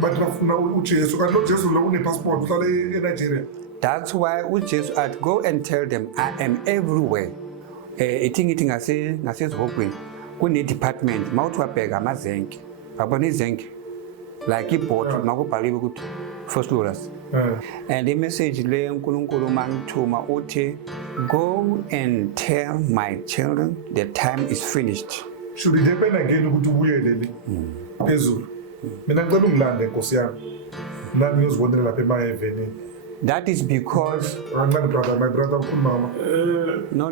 batrafuna uJesu kanti uJesu lo une-passport uhlala eNigeria. That's why uJesu I'd go and tell them I am everywhere. Ithi ngasezihogweni kune-department mawuthi wabheka amazenke babona izenke like ibhotho makubhaliwe ukuthi first loaders. And imessage le uNkulunkulu mangithuma uthi go and tell my children the time is finished. Should it depend again ukuthi ubuyele le phezulu. Mina ngicela ungilande Nkosi yami. Nami ngiyozibonela lapha emaheavenini. That is because my brother mama. No.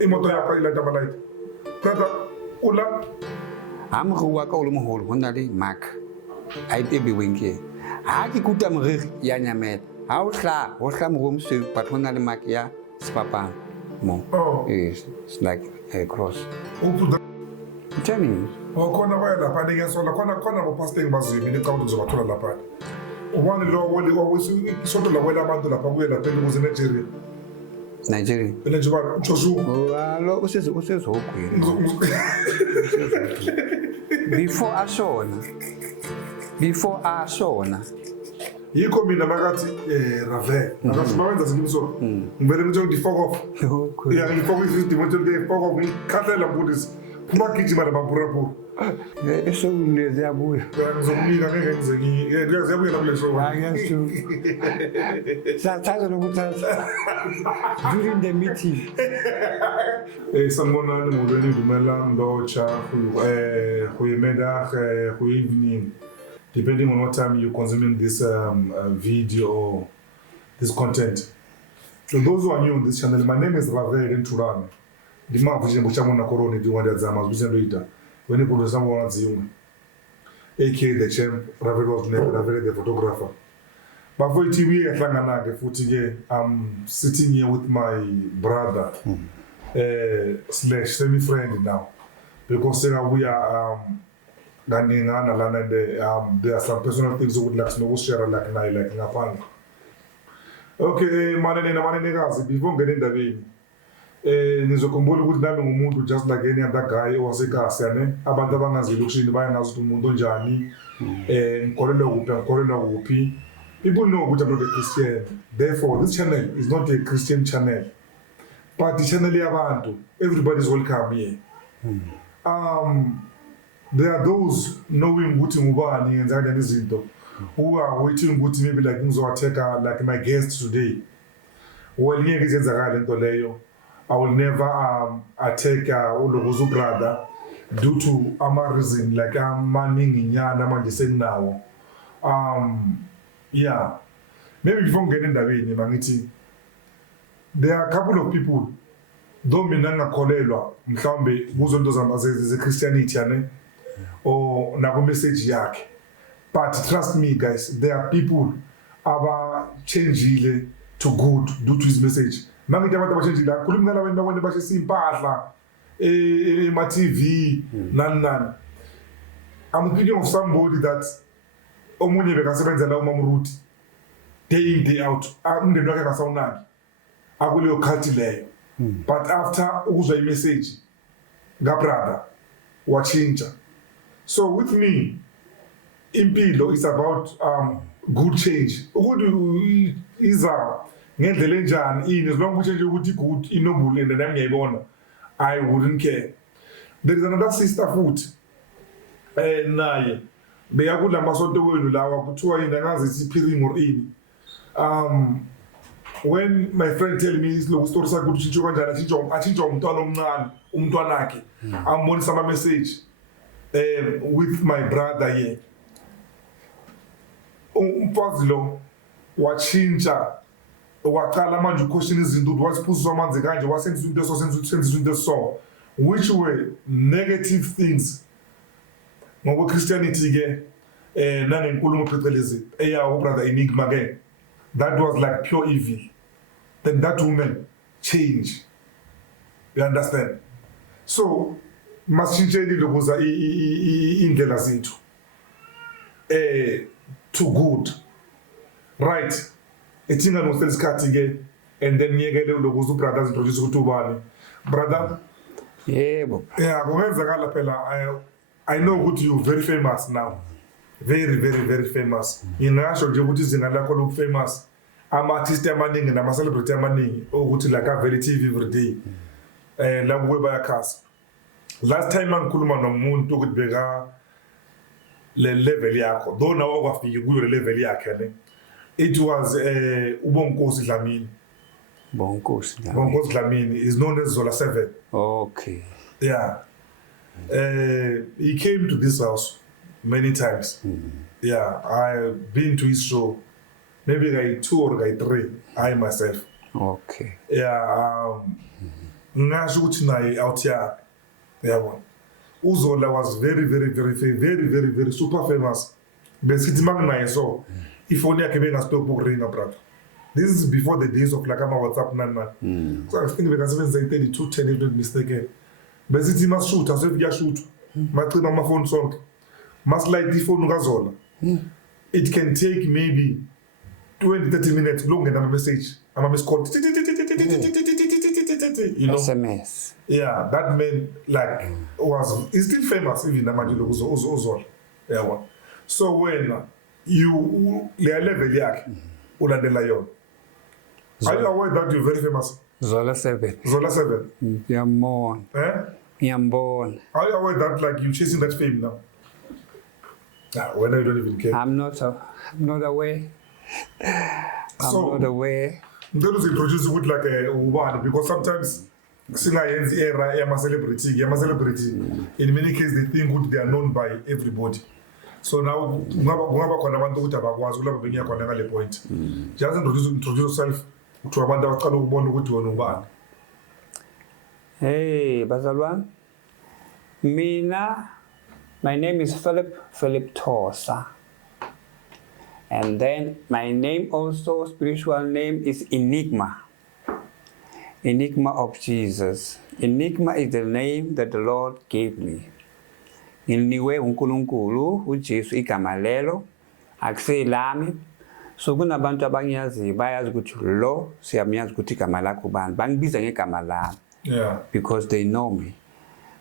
Imoto yakho ilata malaita. Tata ula amruwa ka o le moholo ho na le mark a itebeweng ke ha ke kuta moriri ya nyamela ha o hla morom se but ho na le mark ya sepapang mo. Yes, it's like a cross. Tell me. Khona baya lapha nikesola khona ngopastor engibazimi necount uzobathola lapha. Ubani lo isonto la wela abantu lapha kuye lapha ukuze Nigeria. Phela nje ba Joshua. Lo usezogwini. Before ashona. Yikho mina makathi Ravel. Akathi bawenza zingimso. Ngibele ngithi ngifok off. Yeah, ngifok off imoto le fok off ngikhathela mfundisi. Phuma gijima labapurapura. Esokulezi yabuya. Ngizomnika ngeke ngize ziyabuya la kule show. Ngiyasho. Sathatha lokuthatha. During the meeting. Sanibonani molweni dumelang locha goeiemiddag good evening depending on what time you're consuming this video or this content. So those who are new on this channel, my name is Ravel Nturana. Ndimavushile mbuchamona koroni ndiwanda dzama zvisendoita when people do some words you aka the champ Ravel was never Ravel the photographer. Before TV yahlangana ke futhi ke I'm sitting here with my brother slash semi friend now because we are ganingana lana there are some personal things we would like to share like ngaphandle. Okay manene kazi before ngene endabeni nizokhumbula ukuthi nami ngumuntu just like any other guy owasekhasi yane abantu abangazile ukushini bayangazi ukuthi umuntu onjani ngikholelwa kuphi. People know ukuthi I'm not a Christian, therefore this channel is not a Christian channel but the channel yabantu everybody is welcome here. There are those knowing ukuthi ngubani yenza kanjani izinto who are waiting ukuthi maybe like ngizowateka like my guest today. Well ngeke izenzakala into leyo. I will never attack ulokuza brother due to ama reason like amaningi nyana manje senginawo. Yeah, maybe before ngene endabeni mangithi there are a couple of people though mina ngakholelwa mhlawumbe kuzo into ze Christianity yane or na ku message yakhe, but trust me guys, there are people aba changeile to good due to his message. Mangithi abantu abashenjile akhuluma nalabo bakwenye bashisa impahla ema TV nani. I'm thinking of somebody that omunye bekasebenza la uMamruti day in day out umndeni wakhe akasawunaki akuleyo culture leyo, but after ukuzwa imessage ngabrother wachinja. So with me impilo is about good change ukuthi iza ngendlela enjani as long as you ukuthi good inombulu and nami ngiyayibona I wouldn't care. There is another sister futhi naye beyakula masonto wenu lawa kuthiwa yini angazi iPhiringo or ini. When my friend tell me lo story sakhe ukuthi shintsho kanjani ashintsha umntwana omncane umntwanakhe ambonisa ama message with my brother here. Umfazi lo wachinja waqala manje uquestion izinto ukuthi wasiphuzwa amanzi kanje wasenza into so which were negative things ngoba Christianity ke nangenkulumo phecelezi eyawo brother Enigma ke that was like pure evil. Then that woman changed, you understand? So masishintsheni lokuza indlela zethu to good, right? Ethinga no isikhathi ke and then ngiyekele lokuza ubrothers introduce ukuthi ubani brother Yebo. Yeah, kungenzakala phela I know ukuthi you very famous now. Very famous. Ngingasho nje ukuthi izinga lakho lo famous. Ama-artist amaningi nama-celebrity amaningi ukuthi like avele TV every day. La kuwe bayakhasa. Last time angikhuluma nomuntu ukuthi beka le level yakho. Though nawe kwafika kuyo le level yakhe ne. It was uBonkosi Dlamini. Bonkosi Dlamini is known as Zola 7. Okay. Yeah. He came to this house many times. Yeah, I've been to his show maybe like 2 or like 3, I myself. Okay. Yeah, ngasho ukuthi naye out here. Yabona. Uzola was very super famous. Besithi makunaye so ifoni yakhe bengastop ukuringa brother. This is before the days of like WhatsApp nan. So I think bekasebenzisa 3210 if not mistaken. Besithi mashoot asefika shoot. Macima amafoni sonke. Maslight ifoni kaZola. It can take maybe 20-30 minutes lokungena ama message, ama miss call. You know? SMS. Yeah, that man like is still famous even namanje Uzola. Yeah. So when you le level yakhe ulandela yona. Are you aware that you're very famous? Zola 7. Zola 7. Ngiyambona. Ngiyambona. Are you aware that like you chasing that fame now? When I don't even care. I'm not aware. I'm not aware. Ngicela uzintroduce ukuthi like ubani because sometimes singayenzi era yama-celebrity in many cases they think ukuthi they are known by everybody. So now kungaba khona abantu ukuthi abakwazi kulapho bengiya khona ngale point. Just introduce yourself to abantu abaqala ukubona ukuthi wena ubani. Hey bazalwane. Mina, my name is Philip Tosa. And then my name also, spiritual name is Enigma. Enigma of Jesus. Enigma is the name that the Lord gave me. Ngiliniwe uNkulunkulu uJesu igama lelo akuselami. So kunabantu abangiyaziyo bayazi ukuthi lo siyamazi ukuthi igama lakho ubani. Bangibiza ngegama lami. Yeah. Because they know me.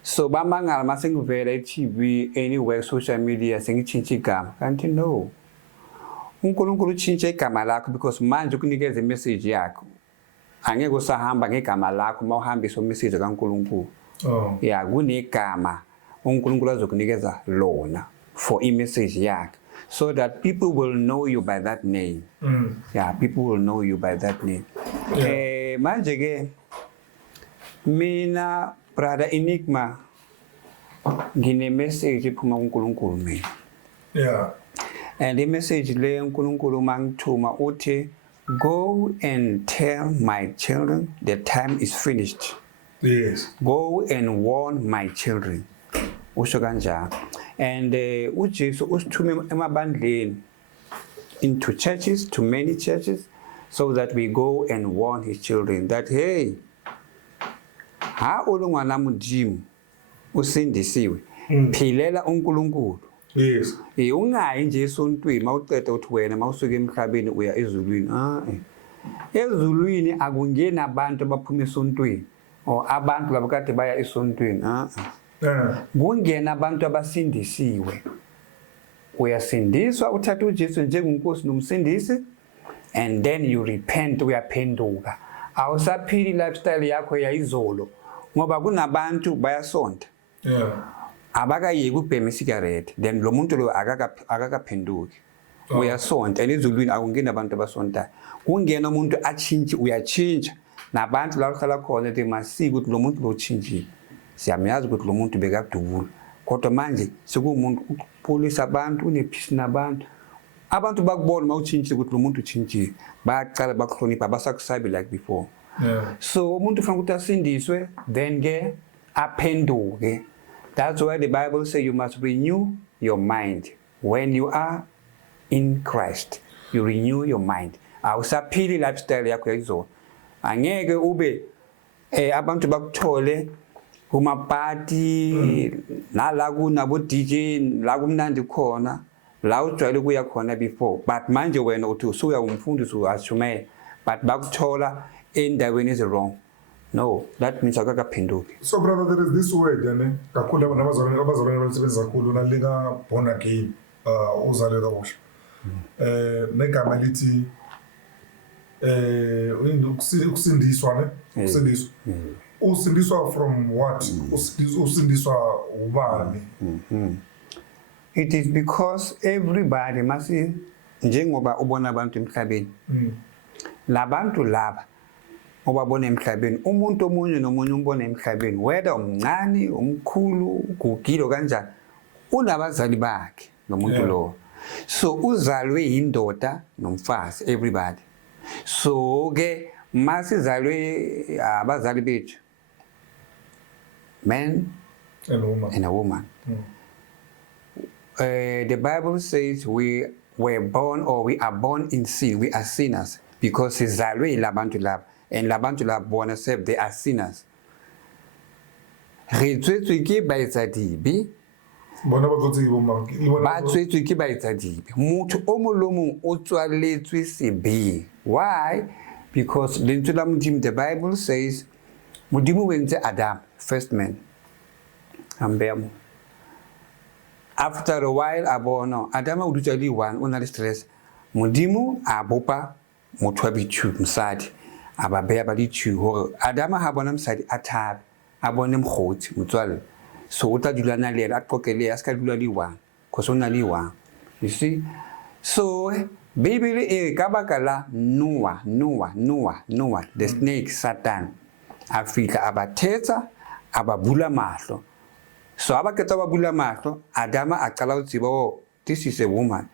So bamangala masengivela e-TV anywhere social media sengichintsha igama. Kanti no. uNkulunkulu utshintshe igama lakho because manje ukunikeza imessage yakho angeke usahamba ngegama lakho mawuhambisa umessage kaNkulunkulu. Yeah, kunegama uNkulunkulu azokunikeza lona for imessage yakho so that people will know you by that name. Yeah, people will know you by that name. Yeah. Manje ke mina brother Enigma ngine message iphuma kuNkulunkulu mina. Yeah. And the message le uNkulunkulu mangithuma uthi go and tell my children the time is finished. Yes. Go and warn my children. Usho kanjalo. And uJesu usithume emabandleni into churches, to many churches, so that we go and warn his children that hey, ha ulungwana mujimu usindisiwe. Philela uNkulunkulu. Yes. Ungayi nje esontweni mawuceda uthi wena mawusuka emhlabeni uya ezulwini. Ezulwini akungena abantu abaphuma esontweni or abantu labakade baya esontweni. Kungena abantu abasindisiwe. Uyasindiswa uthatha uJesu njengoNkosi nomsindisi and then you repent uyaphenduka. Awusaphili lifestyle yakho yayizolo ngoba kunabantu bayasonta. Yeah. Abakayeki ubhema isigarette then lo muntu lo akakaphenduki. Uyasonta elizulwini akungena abantu abasontayo. Kungena umuntu achintshe uyachintsha nabantu la uhlala khona they must ukuthi lo muntu lo uchintshile. Siyamazi ukuthi lo muntu bekadubula kodwa manje sekumuntu upolisa abantu unepeace nabantu. Abantu bakubona mawuchintshile ukuthi lo muntu uchintshile bayaqala bakuhlonipha abasakusabi like before. Yeah. So umuntu ufuna ukuthi asindiswe then ke aphenduke. That's why the Bible says you must renew your mind. When you are in Christ, you renew your mind. Awusaphili lifestyle yakho yayizona. Angeke ube abantu bakuthole kuma party nala kunabo DJ la kumnandi khona la ujwayele kuya khona before but manje wena uthi usuya umfundisi uashume but bakuthola endaweni ezi wrong. No, that means akakaphenduki. So brother, there is this word yane kakhulu abazalwane balisebenzisa kakhulu nalinga born again uzalwe kabusha. Negama lithi ukusindiswa ne? Ukusindiswa. Usindiswa from what? Usindiswa ubani? It is because everybody must njengoba ubona abantu emhlabeni. Labantu laba obabona emhlabeni, umuntu omunye nomunye umbona emhlabeni, whether umncane, umkhulu, ugugile kanjani, unabazali bakhe nomuntu lo. So uzalwe indoda nomfazi, everybody. So ke masizalwe abazali bethu, man and a woman. The Bible says we were born, or we are born in sin. We are sinners because sizalwe labantu laba, and labantu laba bona self, they are sinners. Re tswetswe ke baetsadibi, bona ba tswetse bo mang? ba tswetswe ke baetsadibi. Motho o mo lo mong o tswaletswe sebeng. Why? Because lentswe la Modimo, the Bible says Modimo o entse Adam, first man. Ambemo. After a while, abono Adam o dutse le one, o na le stress. Modimo a bopa motho wa bitu msadi. Aba beya ba ditu hore Adam ha bona msadi a thabe, a bone mkhotsi motswalle. So o tla dula na le a qoqele a ska dula le one, cause o na le one. You see? So Bible e ka baka la Noah, the snake, Satan. A fihla aba thetsa, aba bula mahlo. So abaketa ba bula mahlo, Adam a qala ho tseba ho, this is a woman.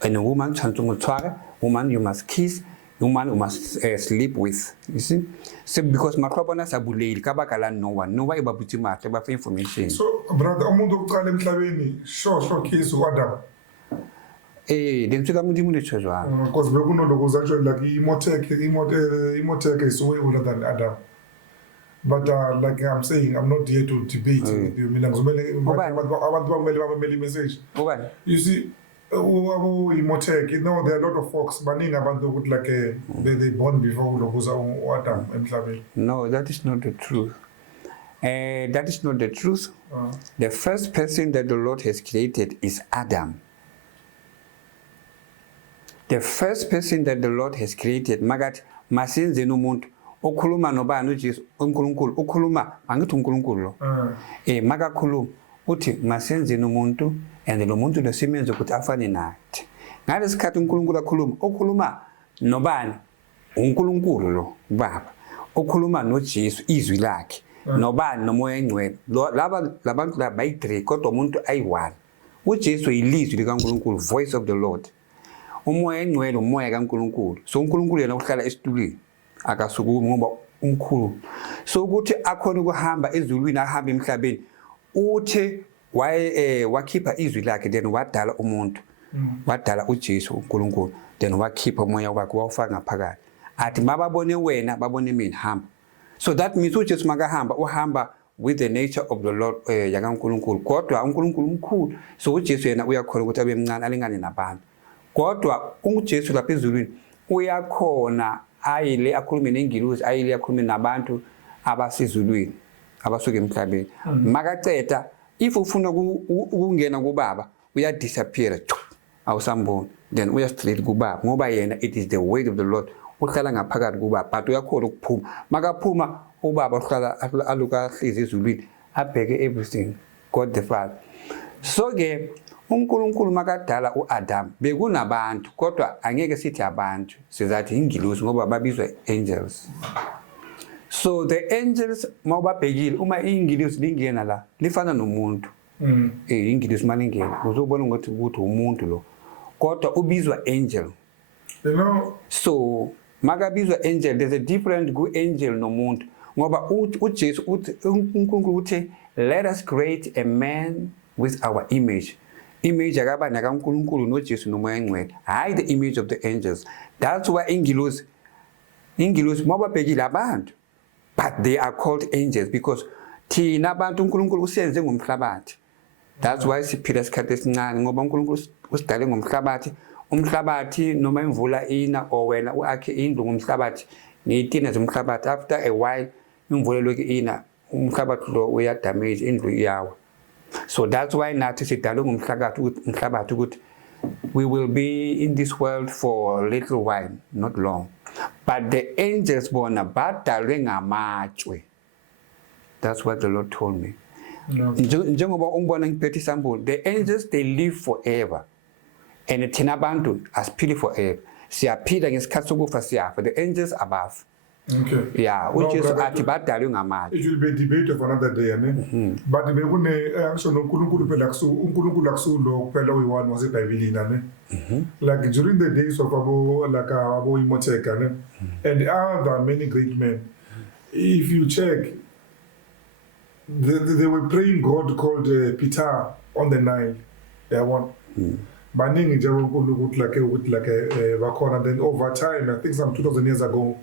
And a woman tshwantse mo tshware, woman you must kiss, woman you must sleep with. You see? So because mahlo bona sa buleile ka baka la Noah e ba butse mahlo ba fa information. So brother, umuntu oqala emhlabeni sure kiss Adam. Lentswe la Modimo le tjho jwang? Because bekunoloko actually like Imhotep is way older than Adam. But like I'm saying, I'm not here to debate with you. Message. You see, Imhotep, you know, there are a lot of folks banning about the like they born before Adam emhlabeni. No, that is not the truth. That is not the truth. The first person that the Lord has created is Adam. The first person that the Lord has created, magat masenze nomuntu okhuluma nobani uJesu uNkulunkulu okhuluma angithi uNkulunkulu lo makakhuluma uthi masenze nomuntu and lo muntu lo simenze ukuthi afane nathi. Ngalesikhathi uNkulunkulu akhuluma okhuluma nobani uNkulunkulu lo baba okhuluma noJesu izwi lakhe nobani nomoya engcwele labantu laba bayi3 kodwa umuntu ayi1. uJesu ilizwi likaNkulunkulu, voice of the Lord. Umoya engcwele umoya kaNkulunkulu. So uNkulunkulu yena uhlala esitulweni akasukumi ngoba umkhulu. So ukuthi akhona ukuhamba ezulwini ahamba emhlabeni uthe wakhipha izwi lakhe, then wadala umuntu, wadala uJesu uNkulunkulu, then wakhipha umoya wakhe wawufaka ngaphakathi. Athi mababone wena babone mina, hamba. So that means uJesu makahamba uhamba with the nature of the Lord yakaNkulunkulu. Kodwa uNkulunkulu umkhulu, so uJesu yena uyakhona ukuthi abe mncane alingane nabantu. Kodwa uJesu lapha ezulwini uyakhona ayile akhulume nengilosi, ayile akhulume nabantu abasezulwini abasuka emhlabeni. Makaceda if ufuna ukungena kuBaba uya disappear, awusamboni, then uya straight kuBaba ngoba yena it is the word of the Lord. Uhlala ngaphakathi kuBaba but uyakhona ukuphuma. Makaphuma uBaba uhlala aluka hlezi ezulwini abheke everything God the Father. So ke uNkulunkulu makadala uAdam bekunabantu kodwa angeke sithi abantu, sizathi ingilosi ngoba babizwa angels. So the angels mawubabhekile uma ingilosi lingena la lifana nomuntu. Ingilosi malingena uzobona ukuthi umuntu lo kodwa ubizwa angel. You know, so makabizwa angel, there's a different ku angel nomuntu ngoba uJesu uNkulunkulu uthi let us create a man with our image. Image akabana kaNkulunkulu noJesu nomoya engcwele, hayi the image of the angels. That's why ingilosi mababhekile abantu, but they are called angels because thina abantu uNkulunkulu usenze ngomhlabathi. That's why siphila isikhathi esincane ngoba uNkulunkulu usidale ngomhlabathi. Umhlabathi noma imvula ina or wena uakhe indlu ngomhlabathi nezitina zomhlabathi, after a while imvulelo ke ina umhlabathi lo uya damage indlu iyawa. So that's why nathi sidalwe ngumhlabathi ukuthi we will be in this world for a little while, not long. But the angels bona badalwe ngamatshwe. That's what the Lord told me. Njengoba ungibona ngiphethe isambulu, the angels they live forever. And thina abantu asiphili forever. Siyaphila ngesikhathi sokufa siyafa. The angels above. Okay. Yeah, which is athi badalwe ngamatshwe. It will be a debate of another day, ne? But bekune angisho noNkulunkulu phela uNkulunkulu akusulo kuphela uyi-one wasebhayibhelini, ne? Like during the days of abo Imoteka, ne? And other many great men. If you check, they were praying God called Peter on the Nile. They won. Baningi nje ukuthi like bakhona. Then over time, I think some 2,000 years ago,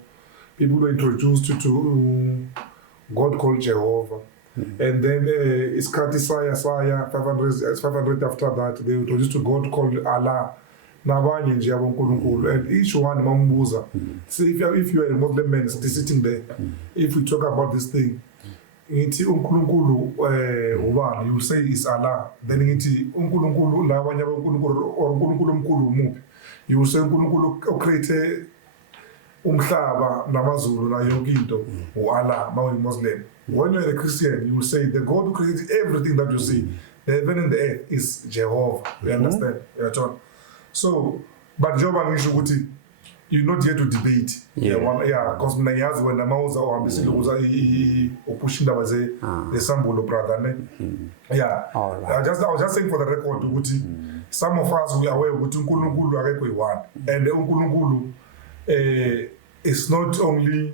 people were introduced to God called Jehovah. And then isikhathi saya 500 after that, they were introduced to God called Allah. Nabanye nje abonkulunkulu, and each one mambuza. So if you are a Muslim man sitting there, if we talk about this thing, ngithi uNkulunkulu ubani, you say is Allah. Then ngithi uNkulunkulu labanye abonkulunkulu or uNkulunkulu omkhulu umuphi, you say uNkulunkulu ocreate umhlaba namazulu na yonke into uAllah mawu Muslim. When you're a Christian, you say the God who created everything that you see, the heaven and the earth, is Jehovah. You understand? Yeah, John. So, but Job angisho ukuthi you're not here to debate. Yeah, because mina ngiyazi wena mawuza ohambisile uza upusha indaba zesambulo brother, ne? Yeah. I was just saying for the record ukuthi some of us we are aware ukuthi uNkulunkulu akekho yi-one, and uNkulunkulu is not only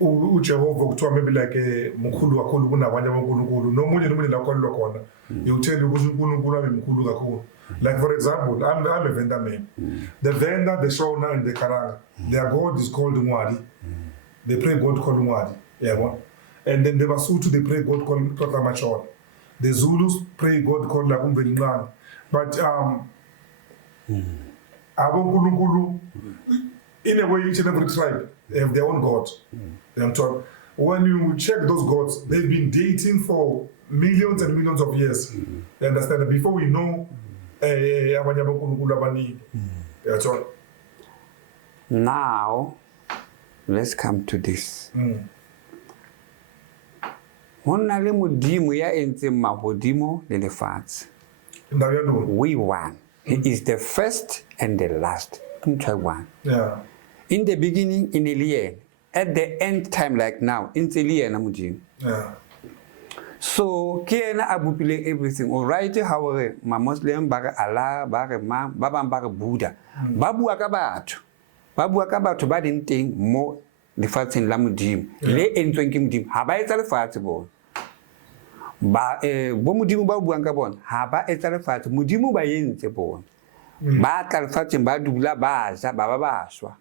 uJehova kuthiwa maybe like mkhulu kakhulu kunabanye abonkulunkulu, nomunye la khona khona you tell ukuthi uNkulunkulu abe mkhulu kakhulu. Like for example, I'm a vendor man. The vendor, the Shona and the Karanga, their god is called Mwadi. They pray God called Mwadi. Yeah, and then the Basutu, they pray God called Totamachon. The Zulus pray God called Lakumbelingan. But abonkulunkulu, in a way, each and every tribe they have their own god. When you check those gods, they've been dating for millions and millions of years. You understand? And before we know, now, let's come to this. Honale modimo ya entse mahodimo le lefatshe. We won. He is the first and the last. Yeah. In the beginning, in Eliel. At the end time, like now, in Eliel na modimo. Yeah. So, kiena abupile everything. Alright, how ma Muslim baga Allah, baga ma, babam baga Buddha. Babu akabato. Babu akabato ba dinting mo the fatin lamudimo. Le entwenkim dim. Haba etale fatibon. Ba bo mudimu ba buanga bon. Haba etale fat mudimu ba yente bon. Ba tal fatin ba dubla ba za baba ba aswa.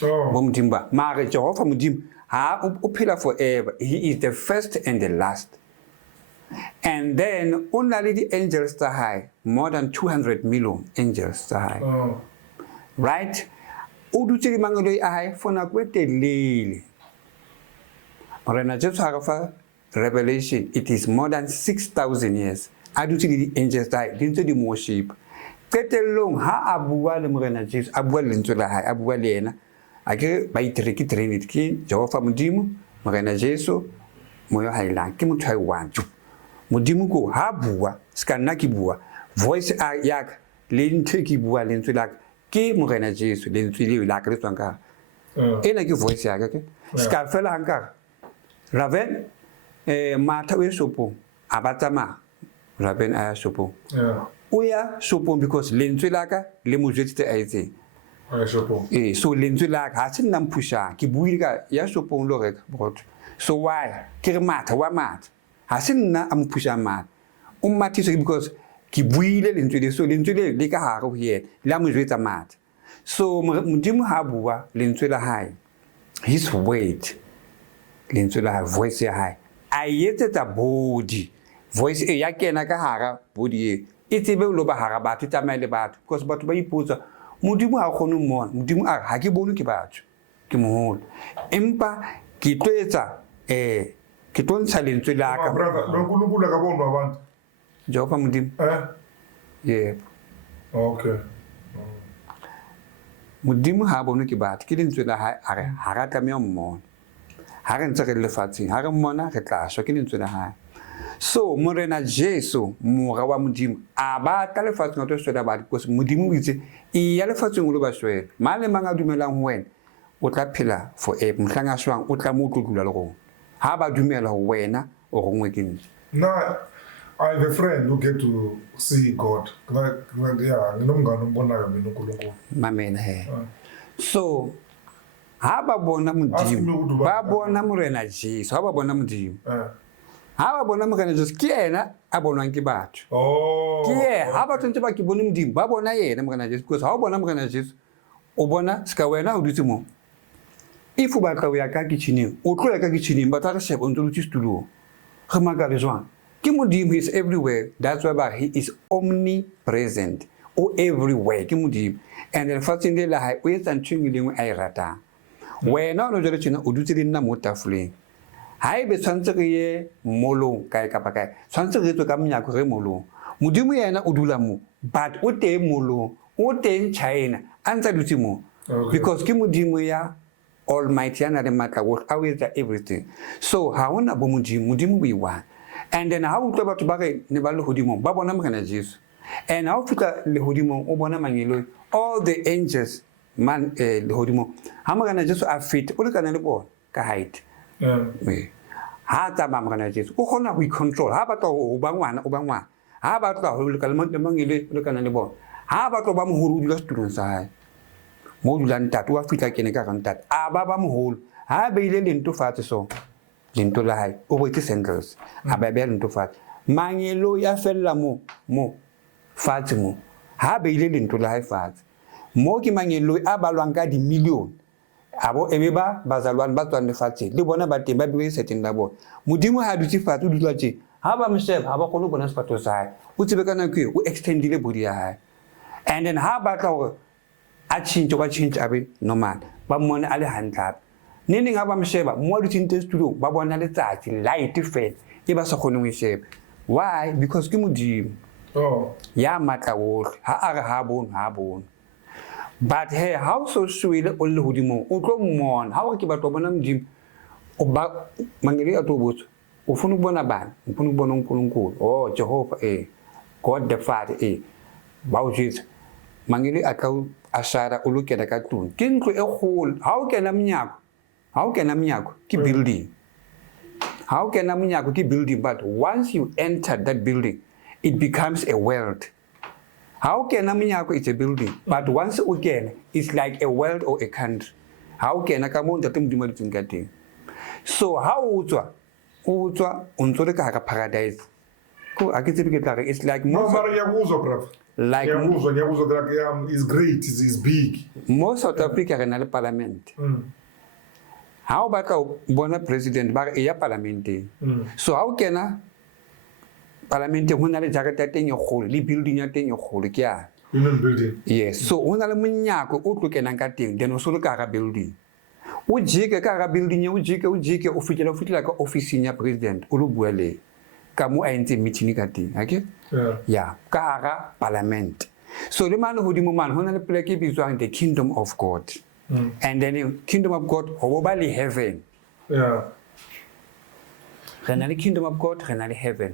Bo mudimba. Ma re Jehovah mudim. Upila forever. He is the first and the last. And then only the angels are high, more than 200 million angels are high. Right? Uduchiri mangalo high for na kwete lili. Marena just hagafa Revelation, it is more than 6,000 years. Aduchiri the angels die, into the worship. Kwete long ha abuwa le marena Jesus, abuwa lintola high, abuwa lena. Ake ba itiriki trinity ki Jehovah mudimu marena Jesu moyo hailan ki mutu haiwanju mudimu ko ha buwa skanna ki buwa voice yak lente ki buwa lentu lak ki marena Jesu lentu li lak le twanka ena ki voice yak ke ska fela hankar raven mata we sopo abatama raven aya sopo uya sopo because lentu laka le mujeti aite. So lenzu lag hasin nam pusha ki buiga ya sopon lorek brot. So why kirmat wa mat hasin na am pusha mat mati so because ki buile lenzu de so lenzu le ka haro here la mujeta mat. So mudimu habuwa lenzu la high his weight lenzu la voice high ayete ta body voice ya kena ka hara body itibe lo ba hara ba tutamele ba because but ba ipuza mudimu a khonu mon mudimu a ha ke bonu ke batho ke moholo empa ke tlo etsa ke tlo ntsha lentswe la ka brother lo nkulunkulu akabonwa abantu Jehova Modimo yebo okay Modimo ha bona ke batho ke lentswe la hae a re ha ra tlameha mmona ha re ntse re lefatsheng ha re mmona re tla shwa ke lentswe la hae so morena Jesu mora wa Modimo a ba tla lefatsheng a tlo shwela batho because Modimo o itse e ya lefatsheng o lo ba shwela mang le mang a dumelang ho wena o tla phela forever mohlang a shwang o tla mo tlo dula le rona ha ba dumela ho wena o rongwe ke nna now I have a friend who get to see God yeah nginomngane ombonayo mina uNkulunkulu mamena he so ha ba bona Modimo ba bona morena Jesu ha ba bona Modimo ha ba bona morena Jesu ke yena a bonwang ke batho ke ye ha ba ntse ba ke bone Modimo ba bona yena morena Jesu because ha o bona morena Jesu o bona ska wena o dutse mo if ba tla o ya ka kitcheneng o tlo ya ka kitcheneng ba tla re sheba o ntse o dutse stulong re makale jwang ke Modimo is everywhere that's why he is omnipresent o everywhere ke Modimo and then fatseng le la hae o etsa ntho e lengwe a e ratang wena o no jare tsena o dutse le nna mo tafoleng ha e be tshwantse re ye molong kae kapa kae tshwantse re tswe ka mnyako re molong Modimo yena o dula mo but o teng molong o teng China a ntse dutse mo because ke Modimo ya Almighty and the matter what I will everything so ha ona bo Modimo we one and then how tlo batho ba re ne ba le hodimo ba bona morena Jesu and how fitla le hodimo o bona mangelo all the angels man le hodimo ha morena Jesu a fit o le kana le bona ka height ha tsa ba morena Jesu o khona ho control ha ba tlo o ba ngwana ha ba tlo ho le kana mangelo le kana le bona ha ba tlo ba moholo dula setulong sa hae mo dula ntatu wa fitla kene ka ntatu a ba moholo ha be ile lento fatshe so lento la hae o botse sandals a ba be lento fatshe mangelo ya fella mo fatshe mo ha be ile lento la hae fatshe mo ke mangelo a balwang ka di million abo ebe ba bazalwane ba tswang lefatshe le bona ba teng ba biwe seteng la bona Modimo ha dutse fatshe o dutla tse ha ba msheba ha ba kgone bona sefato sa hae o tsebe kana ke o extendile body ya hae and then ha ba tla hore a change abe normal ba mmone a le hantle neng ha ba msheba mo dutse ntse studio ba bona letsatsi light fed e ba sa kgone ho sheba why because ke Modimo ya matla wo ha a re ha bona but hey how so swele o le hodimo o tlo mmona ha o ke batho bona Modimo o ba mangeli a to botso o funa bona bana o funa bona uNkulunkulu Jehova God the Father ba o jitse mangeli a tla ashara o lokela ka tlung ke ntlo e kgolo ha o kena mnyako ke building ha o kena mnyako ke building but once you enter that building it becomes a world ha o kena mnyako it's a building but once o kena it's like a world or a country ha o kena ka mo ntate Modimo le tsinga teng so ha o tswa o ntso le ka hara paradise ko a ke tsebe ke tla re it's like no mara ya buzo brother like yabuzo like is great is big mo South Africa re na le parliament ha o batla o bona president ba re ya parlamenteng so ha o kena parlamenteng ho na le jarete teng e kgolo le building ya teng e kgolo ke ya building yes so ho na le monyako o tlo kenang ka teng then o so le ka ga building o jike ka ga building o jike o fitela ka office ya president o lo bua le ka mo a entse meeting ka teng okay yeah ka ga parliament so le mane hodimo mane hona le pleke bitswang the kingdom of God and then the kingdom of God ho ba le heaven rena le kingdom of God rena le heaven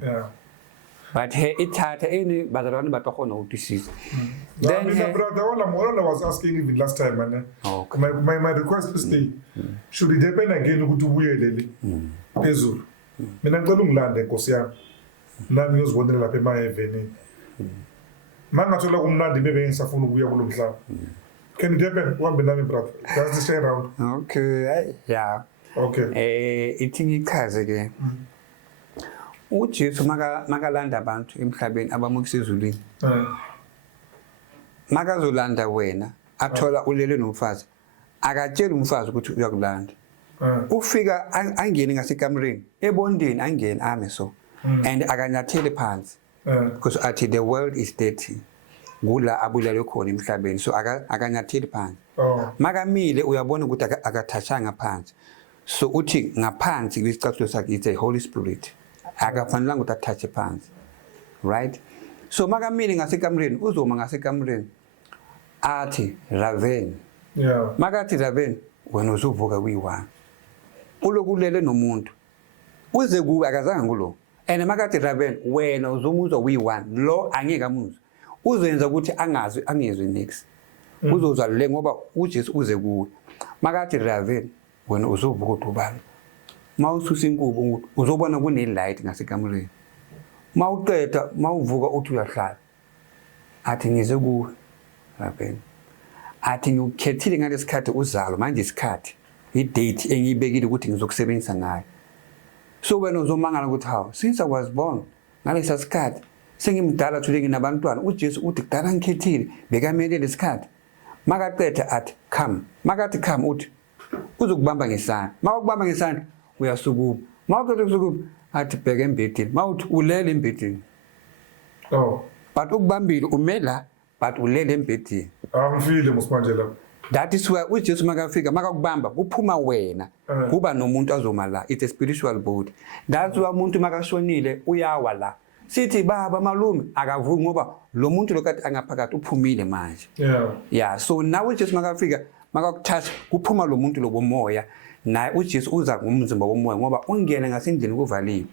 but here it's hard any bazalwane ba tlo ho twisisa then brother Mola was asking even last time man my request to stay should it happen again ukuthi ubuyelele phezulu mina ngicela ungilande Nkosi yami nami ngizibonela lapha emaheaven mangathola kumnandi bebe ngisafuna ukuya kulomhlaba can it happen uhambe nami brother just to stay around okay yeah okay ithi ichaze ke uJesu makalanda abantu emhlabeni abamukisa ezulwini makazolanda wena athola ulele nomfazi akatshela umfazi ukuthi uyakulanda ufika angene ngasekamreni ebondeni angene ame so and akanyathele phansi because athi the world is dirty kula abulale khona emhlabeni so akanyatheli phansi makamile uyabona ukuthi akathashanga phansi so uthi ngaphansi kwisicathulo sakhe it's a Holy Spirit akafanelanga ukuthi athathe phansi, right? So makamile ngasekamreni uzoma ngasekamreni athi Raven, yeah, makathi Raven wena uzovuka kuyi1 ulokulele nomuntu uze kuwe akazange ngulo, and makathi Raven wena uzomuzwa kuyi1 lo angeke amuzwe uzenza ukuthi angezwe next uzozwa le ngoba uJesu uze kuwe. Makathi Raven wena uzovuka uthi ubani mawususa inkubo uzobona kune light ngasekamreni mawuqeda mawuvuka uthi uyahlala athi ngize kuwe Raven athi ngikukhethile ngalesikhathi uzalo manje isikhathi idate engiyibekile ukuthi ngizokusebenzisa ngayo. So wena uzomangala ukuthi hawo since I was born ngalesa sikhathi sengimdala thule nginabantwana uJesu uthi kudala ngikhethile bekamele lesikhathi. Makaqeda athi come, makathi come uthi uzokubamba ngesandla makubamba ngesandla uyasukuma mawuqeda ukusukuma athi bheka embedeni mawuthi ulele embedeni. oh, But ukubambile umela but ulele embedeni. angifile musmanje lapho. That is why uJesu makafika makakubamba kuphuma wena kuba nomuntu azoma la, it's a spiritual body. That's why umuntu makashonile uyawa la sithi baba malume akavuki ngoba lo muntu lokathi angaphakathi uphumile manje. Yeah, so now uJesu makafika makakuthatha kuphuma lo muntu lobomoya naye uJesu uza ngomzimba womoya ngoba ungena ngasendlini kuvaliwe.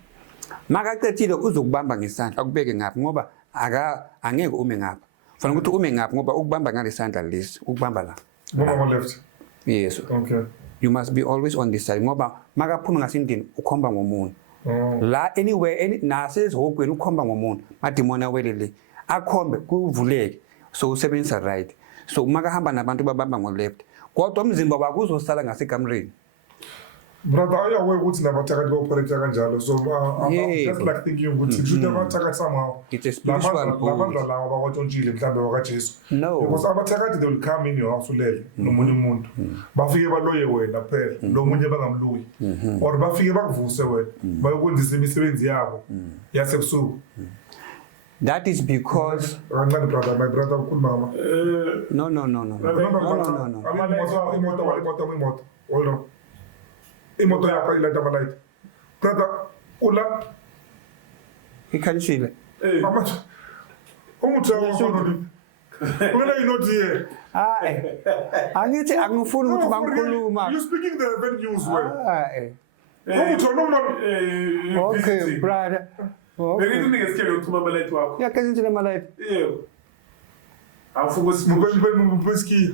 Makaqedile uzokubamba ngesandla akubeke ngapha ngoba angeke ume ngapha. Fanele ukuthi ume ngapha ngoba ukubamba ngalesandla lesi ukubamba la. On left. Yes. Okay. You must be always on this side ngoba makaphuma ngasendlini ukhomba ngomuntu. La anywhere nasezihogweni ukhomba ngomuntu madimona welele akhombe kuvuleke so usebenzisa right. So makahamba nabantu babamba ngo left kodwa umzimba wakho uzosala ngasekamreni. Brother, are you aware ukuthi nabathakathi ba-operate kanjalo? So I'm just like thinking ukuthi should abathakathi somehow it's a spiritual labandla lawa abawatshontshile mhlambe wakaJesu. No. Because abathakathi they will come in your house ulele nomunye umuntu bafike baloye wena phela lo munye bangamluyi or bafike bakuvuse wena bayokwenzisa imisebenzi yabo yasebusuku. That is because my brother ukhuluma no. imoto hold on. Imoto yakho ilayita amalight. Brother, ula ikhanishile. Mama. Umuthi wakho wena not here. Angithi angifuni ukuthi bangikhuluma. You speaking the venues well. Umuthi no. Okay, brother. Bengithi ningesikhele ukuthuma amalight wakho. Yakhanishile amalight. Yebo. Awufukusi mubesikia.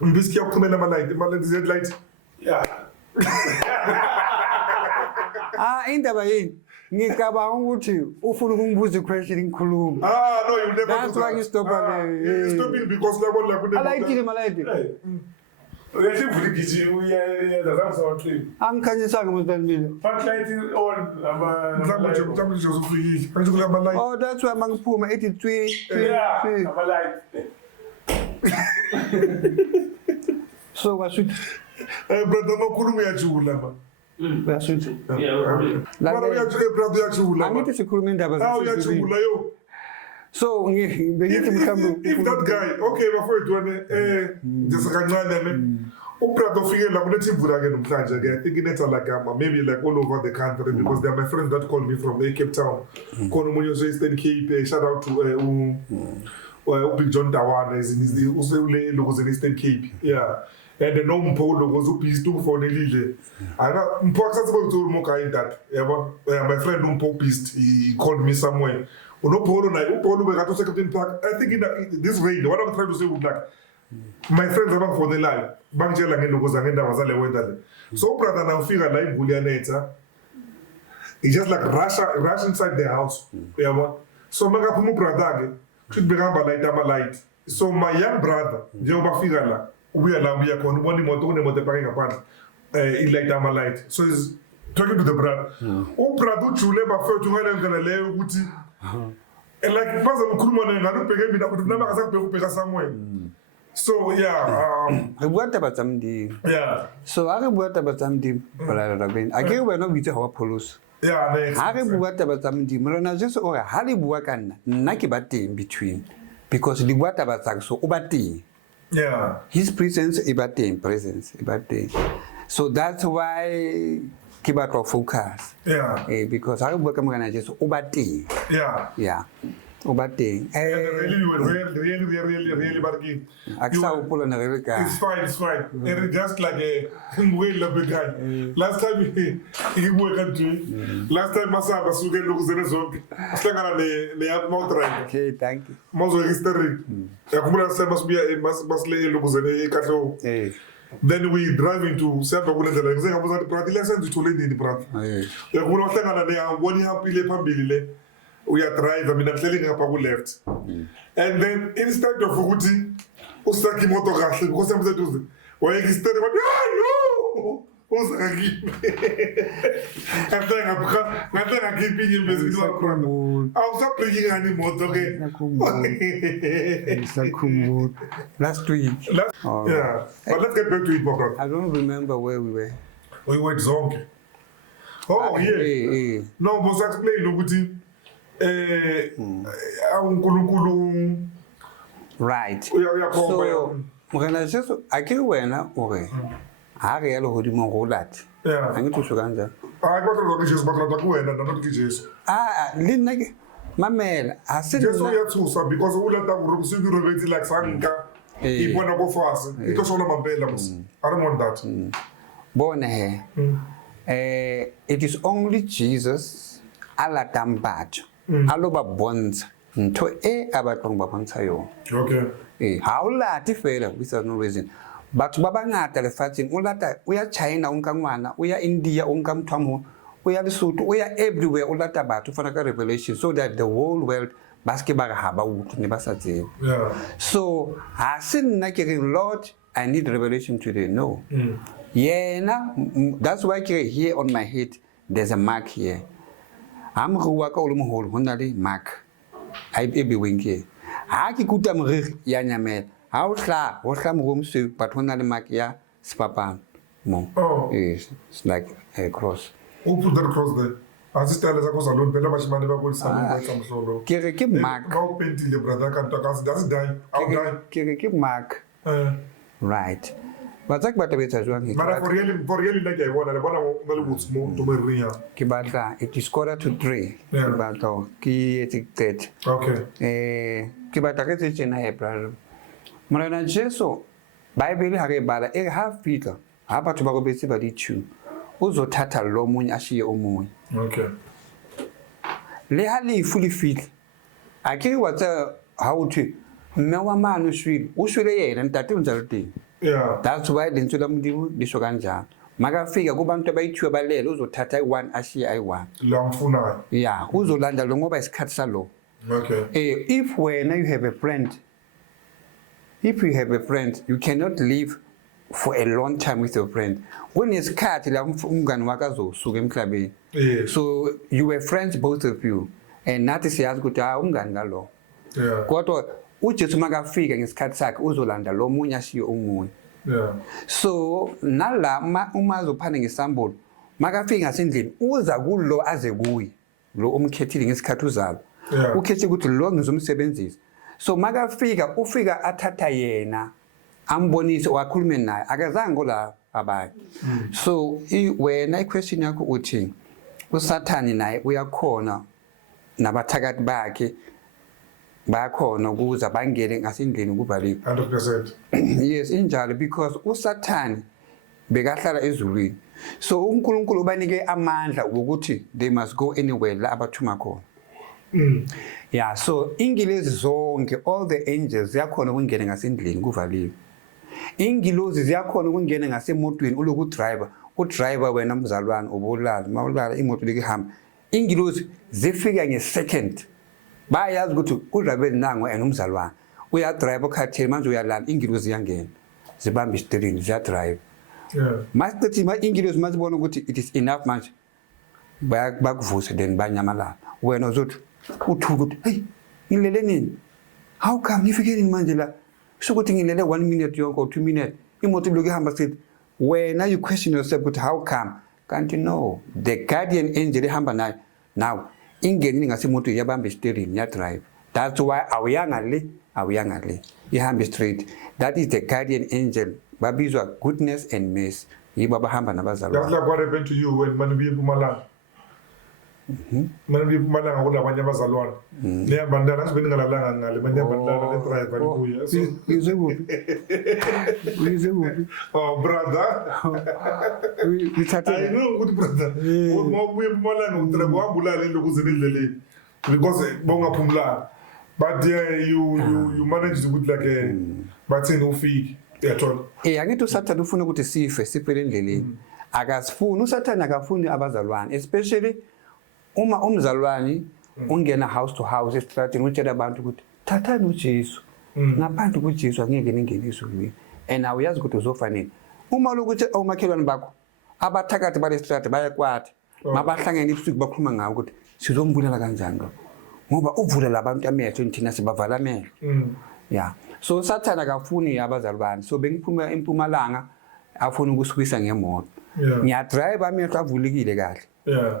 Mbesikia ukuthumela amalight z light. Yeah. Indaba yini ngicabanga ukuthi ufuna ukungibuza question ngikhuluma. No, you never. That's why you stop there. Stopping because labona kune. Alayitile malayithi. Uyasivula igiji uyenza zamsawaqini. Angikhanyisanga mzalimi. Fat light on mhlawumbe nje uzofikile. Manje kula amalight. Oh, that's why mangiphuma 83. Yeah, amalight. So washuthi brother nokhuluma uyajula ma. Uyashuthi. Mara brother uyajula. Angithi sikhuluma indaba zathi. Uyajula yo. So bengithi mhlawumbe if that guy okay bafowethu wena just kancane ne ubrother ufike la kunethi imvula ke namhlanje ke I think inetha like maybe like all over the country because they are my friends that call me from Cape Town. Khona umunye Eastern Cape, shout out to Big John Tawana is usule lokuze Eastern Cape. Yeah. And no mpolo because upist ufonelile. Ana mpho accessible to more kind that. My friend umpo pist he called me somewhere. Unopolo na upolo be gato Captain Park. I think in this rain what I'm trying to say would like my friends are for the line. Bangela ngelo because ngenda bazale wendale. So brother now figure like Gulianeta. He just like rush inside the house. So magapumu brother should be light. So my young brother, Jehovah figure la. We are going one motor packing apart ilayita amalight. So he's talking to the brother. Brother chule bafe tungale ngana leo ukuthi like baza mkhuluma na ngapeke mina ukuthi nama kasabe ukubheka somewhere. So yeah, what about somebody? Yeah. So I what about somebody Rabin. I gave we no bitse hawa police. Yeah, next. I what about somebody mrona just o hali bua kana nna ke ba teng between because di what about so o ba teng. Yeah. His presence is presence. So that's why ke batla ho focus. Yeah. Because ha re bua ka Morena Jesu o ba teng. Yeah. O ba teng. Really, you were really barking. Aksa hopola ne re le ka. It's fine. And just like a way love guy. Last time he worked country. Last time Masa was suge look zene zonke. Slangana ne ya motorride. Okay, thank you. Mozo history. Ya kumula se mas le look zene katlo. Then we drive into Samba Kunendela. Ngize ngabuza the Prat license to lead the Prat. Ya kumula slangana ne ya woni happy le phambili le. We are drive, I mean, I'm telling you, left. And then instead of Fuguti, Usaki Moto Gashi, because I'm saying to why he started, no! Usaki. I'm saying I'm keeping him busy. I'm so bringing any motor. Last week. Yeah. But let's get back to it, Mokra. I don't remember where we were. We went zonke. Oh, yeah. No, but explain, Uguti. Right. So, Morena Jesu, akere wena ore ha re ya le hodimo go lat. Yeah. A ngi thuso ka nja. I got to go Jesus, but not ku wena, not ke Jesus. Le nna ke mamela ha se Jesus ya thusa because o lata go re se di robetse like sanka. I bona go fase. It was ona mampela mos. I don't want that. Bone he. It is only Jesus ala tambatho. Alo ba bontsha ntho e a batlong ba bontsha yona. Okay. Ha o late fela without no reason. Batho ba bangata lefatsheng o lata o ya China o nka ngwana, o ya India o nka motho mo, o ya Lesotho, o ya everywhere o lata batho fana ka revelation so that the whole world ba ske ba ha ba utlwe ne ba sa tsebe. Yeah. So ha se nna ke re Lord, I need revelation today. No. Yena, that's why here on my head there's a mark here. I'm going to go to Mark. I be winky. I keep them Yanyamel. How shall what I'm room soup, but when I mark ya, Spapan. Oh. It's like a cross. Who put that cross there? As this time, as I go alone, Bella Bashman never goes some solo. Kiriki Mark. How painting the brother can talk as does die. I'll die. Kiriki Mark. Right. But that's what it is. But for really, like I want, I want to move to Maria. Kibata, it is 2:45. Yeah. Kibata, ki Okay. Kibata ke tsena April. Morena Jesu, Bible ha re bala e half Peter. Ha batho ba go betse ba dithu. Uzothatha lo munye ashiye omunye. Okay. Le ha le fully fit. Akere wa tsa ha o thwe mme wa mano shwile. O shwile yena ntate o ntse re teng. Yeah. That's why lentswe la modimo le so kanjalo. Makafika kubantu abayithiwe balele uzothatha i1 ashiye i1. Lamfuna. Yeah, uzolanda lo ngoba isikhathi salo. Okay. If when you have a friend, you cannot live for a long time with your friend. When isikhathi la umngani wakho azosuka emhlabeni. Yes. So you were friends both of you and nathi siyazi ukuthi umngani ngalo. Yeah. Kodwa uJesu makafika ngesikhathi sakhe uzolanda lo munye ashiye omunye. Yeah. So nala uma azophana ngesambulo makafika ngasendlini uza kulo aze kuye lo umkhethile ngesikhathi uzalo. Yeah. Ukhethe ukuthi lo ngizomsebenzisa. So makafika ufika athatha yena ambonise wakhulume naye akazange ngola abanye. So wena iquestion yakho uthi uSathani naye uyakhona nabathakathi bakhe bayakhona ukuza bangene ngasendlini kubhalile 100%. Yes, injalo because uSathani bekahlala ezulwini. So uNkulunkulu ubanike amandla ukuthi they must go anywhere la abathuma khona. Yeah, so ingilozi zonke all the angels ziyakhona ukungena ngasendlini kuvaliwe. Ingilozi ziyakhona ukungena ngasemotweni uloku driver, udriver wena mzalwane ubulala, mawulala imoto likihamba. Ingilozi zifika ngesecond. Bayazi ukuthi uRabel nango enomzalwane. Uya drive okhathele manje uyalala ingilozi yangena. Zibamba isiteering ziya drive. Yeah. Masithi ingilozi mazibona ukuthi it is enough manje. Bakuvusa then banyamalala. Wena uzothi uthuka ukuthi hey ngilele nini? How come ngifike nini manje la? Sokuthi ngilele 1 minute yonke or 2 minutes. Imoto iloku ihamba sithi wena you question yourself ukuthi how come? Can't you know the guardian angel ihamba nayo now ingeni ngasemoto yabamba steering ya drive. That's why awuyanga le ihamba straight. That is the guardian angel babizwa goodness and mercy. yibo abahamba That's nabazalwane. like what happened to you when manje uye eMpumalanga. Manje uye eMpumalanga kunabanye abazalwane. Nehamba ndala ngibe ningalalanga ngale manje nehamba ndala le driver libuye. So Uyize kuphi? oh brother. I Ngithathe know ukuthi brother. Uma ubuye eMpumalanga utrebo uhambulale lokuze endleleni because bongaphumulanga. But yeah, you managed ukuthi like bathini ufike. Yathola. angithi uSathane ufuna ukuthi sife endleleni. Akasifuni uSathane akafuni abazalwane, especially uma umzalwane ungena house to house estradini utshela abantu ukuthi thathani uJesu. Ngaphandle kuJesu angeke ningeniswe kimi. And awuyazi ukuthi uzofanele. Uma lokuthi omakhelwane bakho abathakathi bale strata bayakwatha. Mabahlangene ibusuku bakhuluma ngawo ukuthi sizombulala kanjani lo. Ngoba uvulela abantu amehlo thina sibavala amehlo. Yeah. So Sathane akafuni abazalwane. So bengiphuma eMpumalanga afuna ukusukisa ngemoto. Ngiya drive amehlo avulekile kahle.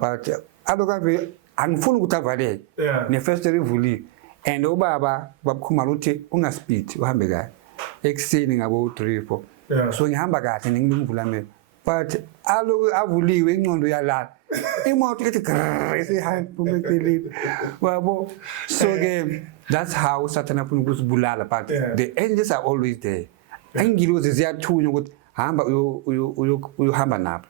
But alokabe angifuni ukuthi avaleke. Ne first rivuli. And ubaba babukhumala uthi ungaspeed uhambe kahle. Ekseni ngabo 3-4. So ngihamba kahle ngingivula amehlo. But aloku avuliwe ingqondo yalala. Imoto ithi isihambe eceleni. Wabo. So that's how Sathane afuna ukusibulala, but the angels are always there. Angilozi ziyathunywa ukuthi hamba uyuhamba nabo.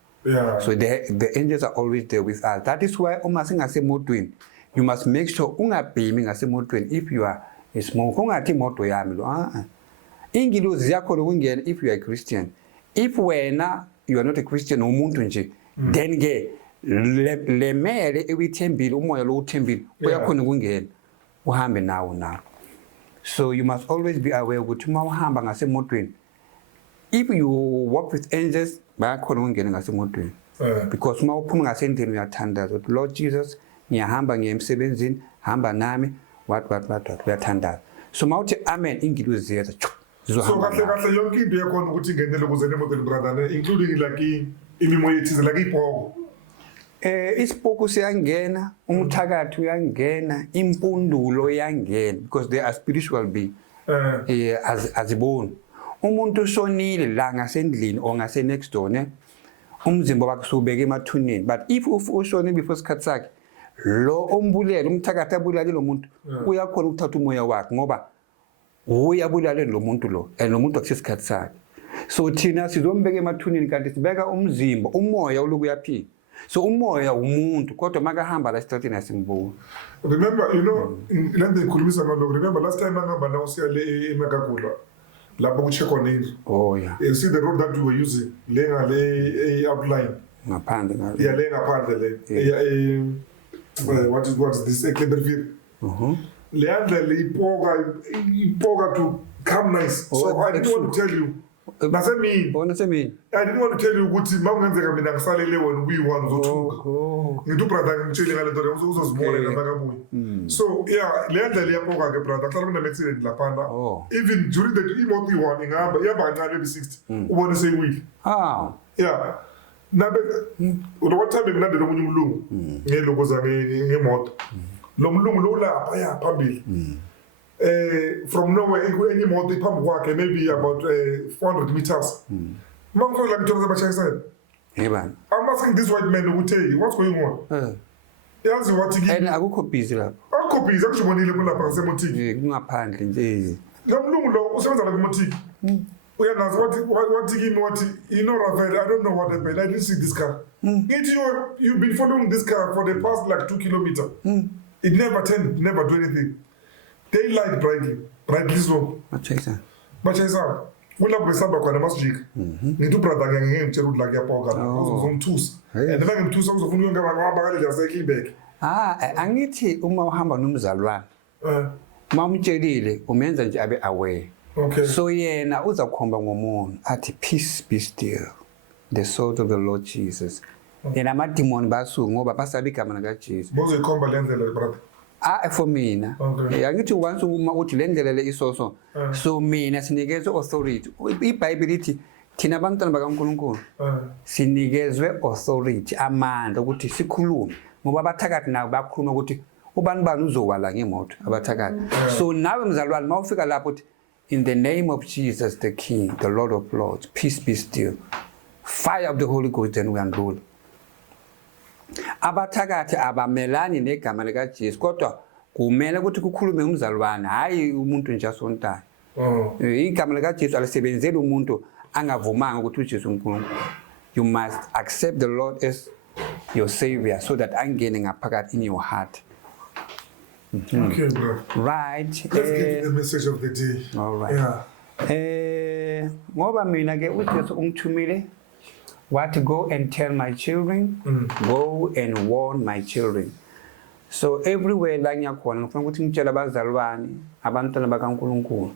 So the angels are always there with us. That is why uma singasemotweni, you must make sure ungabhemi ngasemotweni if you are a smoker. Ungathi imoto yami lo. Ingilozi yakho lokungena if you are a Christian. If wena you are not a Christian umuntu nje, then le mele ewithembile umoya lo uthembile uyakhona ukungena uhambe nawo. So you must always be aware ukuthi uma uhamba ngasemotweni, if you walk with angels bayakhona ukungena ngasemotweni. Because uma uphuma ngasendlini uyathandaza ukuthi Lord Jesus ngiyahamba ngiye emsebenzini, hamba nami what uyathandaza. So mawuthi amen ingilozi ziyeza so kahle yonke into yakhona ukuthi ingenele ukuze nemotweni brother, including like imimoya ethize like ipoko. Isipoko siyangena, umthakathi uyangena, impundulo iyangena because they are spiritual being. Aziboni. Umuntu ushonile la ngasendlini or ngase next door ne. Umzimba wakhe subeka emathuneni. But if ushone before isikhathi sakhe, lo ombulele umthakathi abulale lo muntu uyakhona ukuthatha umoya wakhe ngoba uyabulale lo muntu lo and lo muntu akusesikhathi sakhe. So thina sizombeka emathuneni kanti sibeka umzimba, umoya oloku yaphila. So umoya umuntu kodwa makahamba la estrateni asimboni. Remember, you know, lento ikhulumisa ngalo. Remember last time ngihamba nawo siya le eMakagula. Lapho ku check on it. Oh yeah. You see the road that we were using. Le ngale outline. Ngaphandle ngale. Yeah, le ngaphandle le. What is this? Ekleberville. Le andle ipoka to come nice. So I didn't want to tell you. Nasemini. I didn't want to tell you ukuthi mawungenzeka mina ngisalele wena ubuyi-1 uzothuka. Ngithi brother ngitshele ngale nto uzozibona nabakabuyi. So yeah, le ndlela iyapoka ke brother. Kuhlala kuna-accident laphana. Even during the imoto iyi-1 ihamba kancane maybe 60. Ubone seyiwile. Yeah. Nabe one time benginande nomunye umlungu ngelokoza ngemoto. Lo mlungu lo lapha phambili. From nowhere any moto iphambi kwakhe maybe about 400 meters. Mangifika ngithokoza abashayisana. I'm asking this white man ukuthi what's going on? Yazi wathi kimi. And akukho busy lapho. Akukho busy akushibonile lapha ngasemotini. Kungaphandle nje. Lo mlungu lo usebenza la kumotini. Uyangazi wathi kimi wathi you know Rafael, I don't know what happened. I didn't see this car. You've been following this car for the past like 2 kilometers. It never turned, never do anything. They light brightly so. Bachayisa. Kulapho besamba khona masijika. Ngithi brother ngeke ngitshela ukuthi la kuyapoka. Uzongithusa. And mangimthusa uzofuna uyonke abakale la seKilbeck. Angithi uma uhamba nomzalwane. Mamtshelile umenza nje abe aware. Okay. So yena uzakhomba ngomoya athi peace be still. The sword of the Lord Jesus. Yena amadimoni basuku ngoba basabe igama likaJesu. Bozoyikhomba lendlela brother. For mina. Angithi once uma uthi le ndlela le isoso. So mina sinikezwe authority. iBhayibheli lithi thina abantwana bakaNkulunkulu sinikezwe authority amandla ukuthi sikhulume ngoba abathakathi nabo bakhuluma ukuthi ubani uzowala ngemoto abathakathi. So nawe mzalwane mawufika lapho uthi in the name of Jesus the King, the Lord of Lords, peace be still. fire of the Holy Ghost then uyandlula. Abathakathi abamelani negama lika Jesu kodwa kumele ukuthi kukhulume umzalwane hayi umuntu nje asontayo. Igama lika Jesu alisebenzeli umuntu angavumanga ukuthi uJesu uNkulunkulu. You must accept the Lord as your savior so that angene ngaphakathi in your heart. Okay, bro. Right. Let's get the message of the day. All right. Yeah. Ngoba mina ke uJesu ungithumile what go and tell my children, go and warn my children. So everywhere la ngiyakhona ngifuna ukuthi ngitshela abazalwane, abantwana bakaNkulunkulu,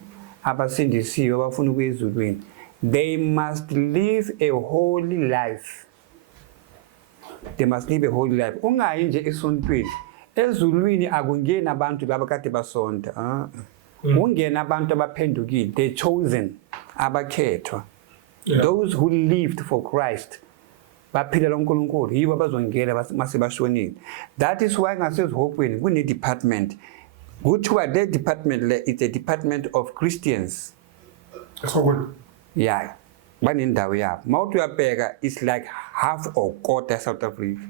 abasindisiwe abafuna ukuya ezulwini, they must live a holy life. They must live a holy life. Ungayi nje esontweni. Ezulwini akungena abantu laba kade basonta. Ungena abantu abaphendukile, the chosen, abakhethwa. Those who lived for Christ. Baphilela uNkulunkulu yibo abazongena mase bashonile. That is why ngasezihokweni kune department. Kuthiwa the department le is a department of Christians. So Yeah. Banendawo yabo. Mawuthi uyabheka it's like half or quarter South Africa.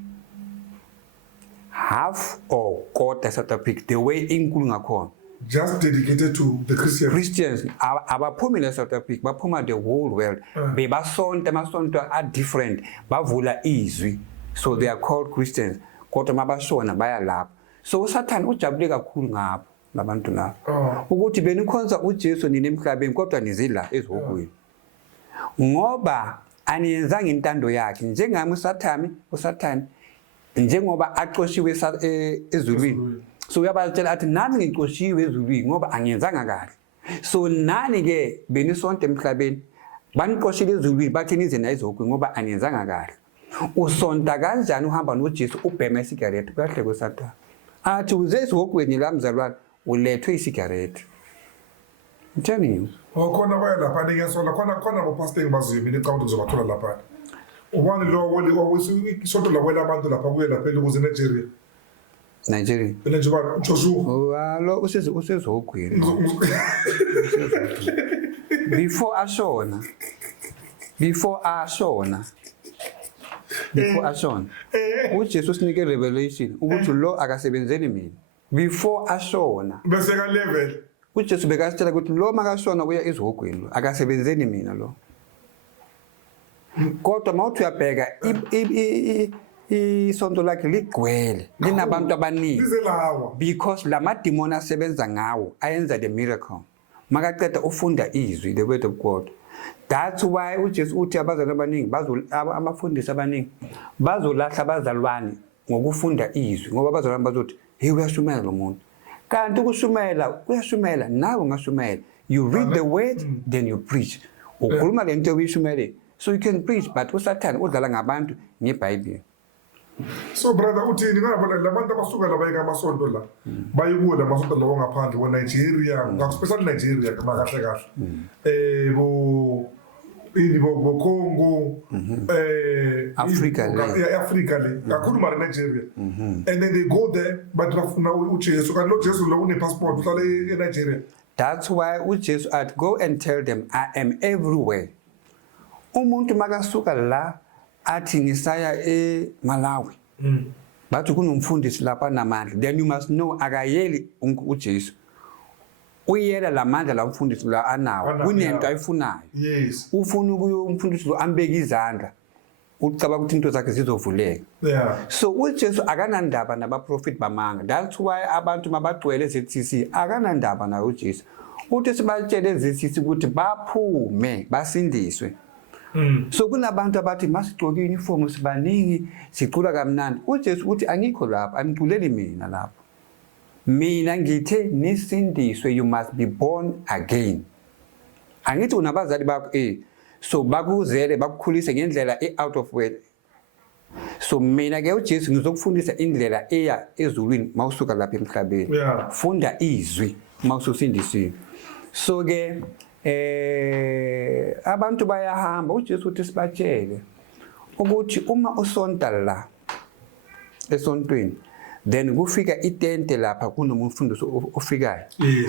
Half or quarter South Africa the way inkulu ngakhona. just dedicated to the Christians. Christians abaphumi le South Africa baphuma the whole world. Bebasonta amasonto are different. Bavula izwi. So they are called Christians. Kodwa mabashona baya lapho. So uSathane ujabule kakhulu ngapho labantu lapho. Ukuthi benikhonza uJesu nini emhlabeni kodwa nizila ezihokweni. Ngoba aniyenzanga intando yakhe njengami uSathane njengoba aqoshiwe ezulwini. So uyabatshela athi nami ngicoshiwe ezulwini ngoba angiyenzanga kahle. So nani ke benisonke emhlabeni baniqoshile ezulwini bathi nize na ezihokweni ngoba aniyenzanga kahle. Usonta kanjani uhamba noJesu ubhema isigarette kahle kweSathane. Athi uze ezihokweni la mzalwane ulethwe isigarette. I'm telling you. Khona baya lapha nikesola khona ngopastor engibaziyo mina ecawuthi ngizobathola lapha. Ubani lo isonto lawela abantu lapha kuye lapha ukuze Nigeria. Nigeria. Nje ba Joshua. Lo usezihokweni. Before ashona uJesu sinike revelation ukuthi lo akasebenzeli mina before ashona Bese ka level uJesu bekasitshela ukuthi lo makashona kuya ezihokweni lo akasebenzeli mina lo. Kodwa mawuthi uyabheka isonto lakhe ligcwele linabantu abaningi because lama demon asebenza ngawo ayenza the miracle. Makaqeda ufunda izwi the word of God. That's why uJesu uthi abazalwane abaningi abafundisi abaningi bazolahla abazalwane ngokufunda izwi ngoba abazalwane bazothi hey uyashumayela lo muntu. Kanti uyashumayela nawe ungashumayela. You read the word then you preach. Ukhuluma lento uyishumayele. So you can preach but uSathane udlala ngabantu ngeBhayibheli. So brother uthini ngapha labantu abasuka labayeka amasonto la bayikuwa amasonto lawo ngaphandle kwa Nigeria especially Nigeria kama kahle bo Congo Africa le kakhulu mara Nigeria and then they go there but bafuna uJesu kanti lo Jesu lo une passport uhlala eNigeria. That's why uJesu at go and tell them I am everywhere. Umuntu makasuka la athi ngisaya eMalawi bathi kunomfundisi lapha namandla then you must know akayeli uJesu uyela lamandla la umfundisi la anawo kunento ayifunayo. Yes, ufuna ukuyo umfundisi lo ambeka izandla ucaba ukuthi into zakhe zizovuleka. So uJesu akanandaba nabaprofit bamanga. That's why abantu mabagcwele eZCC akanandaba na uJesu uthi sibatshele eZCC ukuthi baphume basindiswe. So kunabantu abathi masigcoke uniform sibaningi sicula kamnandi. uJesu uthi angikho lapha angiculeli mina lapha. Mina ngithe nisindiswe you must be born again. Angithi unabazali bakho so bakuzele bakukhulise ngendlela out of way. So mina ke uJesu ngizokufundisa indlela eya ezulwini mawusuka lapha emhlabeni. Funda izwi mawususindisiwe. So ke abantu bayahamba uJesu uthi sibatshele ukuthi uma usonta la esontweni then kufika itente lapha kunomfundisi ofikayo.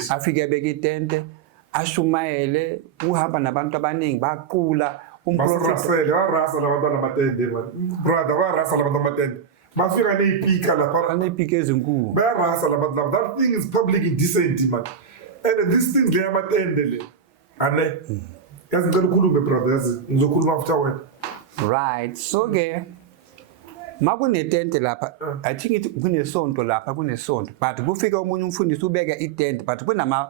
Afike beke itente ashumayele uhamba nabantu abaningi baqula Basirasele, barasa labantwana amatende man. Brother, barasa labantwana amatende. Bafika neyipika lapha. Anepike ezinkulu. Bayarasa labantu laba. That thing is public indecent man. And these things le amatende le. Ane. Yazi ngicela ukhulume brother, yazi ngizokhuluma after wena. Right. So ke makunetente lapha, I think it kunesonto lapha, kunesonto. But kufika umunye umfundisi ubeka itente, but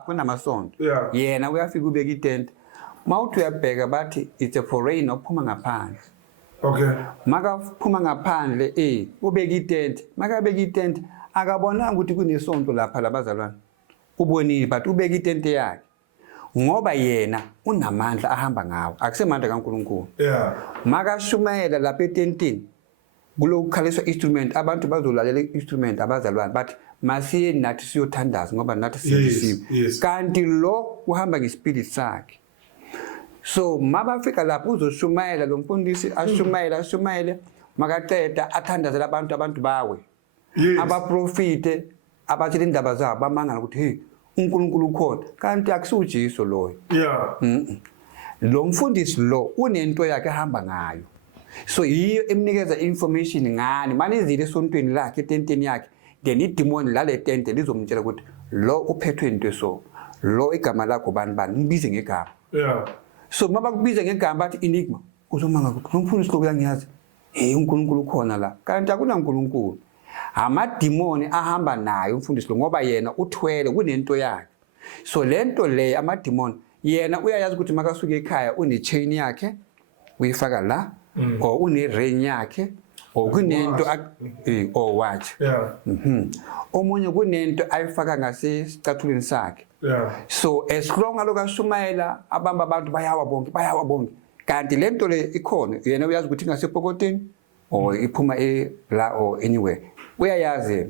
kunamasonto. Yeah. Yena uyafika ubeka itente. Mawuthi uyabheka bathi it's a foreigner ophuma ngaphandle. Okay. Makaphuma ngaphandle ubeka itente. Makabeka itente akabonanga ukuthi kunesonto lapha labazalwane. Ubonile but ubeka itente yakhe. Ngoba yena unamandla ahamba ngawo. Akusemandla kaNkulunkulu. Yeah. Makashumayela lapha etentini. Kulokukhaliswa instrument abantu bazolalela instrument abazalwane but masiye nathi siyothandaza ngoba nathi siyisiwe. Yes. Kanti lo uhamba ngespirit sakhe. So mabafika lapho uzoshumayela lo mfundisi ashumayele makaqeda athandazela abantu bawe. Yes. Abaprofite abathile indaba zabo bamangala ukuthi hey uNkulunkulu ukhona kanti akusuJesu loyo. Yeah. Lo mfundisi lo unento yakhe ehamba ngayo. So yiyo emnikeza information ngani manizile esontweni lakhe etenteni yakhe then idemon la le tente lizomtshela ukuthi lo uphethwe into so lo igama lakho bani ngibize ngegama. Yeah. So mabakubiza ngegama bathi enigma uzomanga ukuthi lo mfundisi lo uyangiyazi uNkulunkulu ukhona la kanti akunaNkulunkulu. Amademoni ahamba nayo umfundisi lo ngoba yena uthwele kunento yakhe. So lento le amademoni yena uyayazi ukuthi makasuka ekhaya une chain yakhe uyifaka la or une ring yakhe or kunento or watch. Yeah. Omunye kunento ayifaka ngasesicathulweni sakhe. Yeah. So as long alokashumayela abamba abantu bayawa bonke kanti lento le ikhona yena uyazi ukuthi ngasepokoteni or iphuma la or anywhere uyayazi.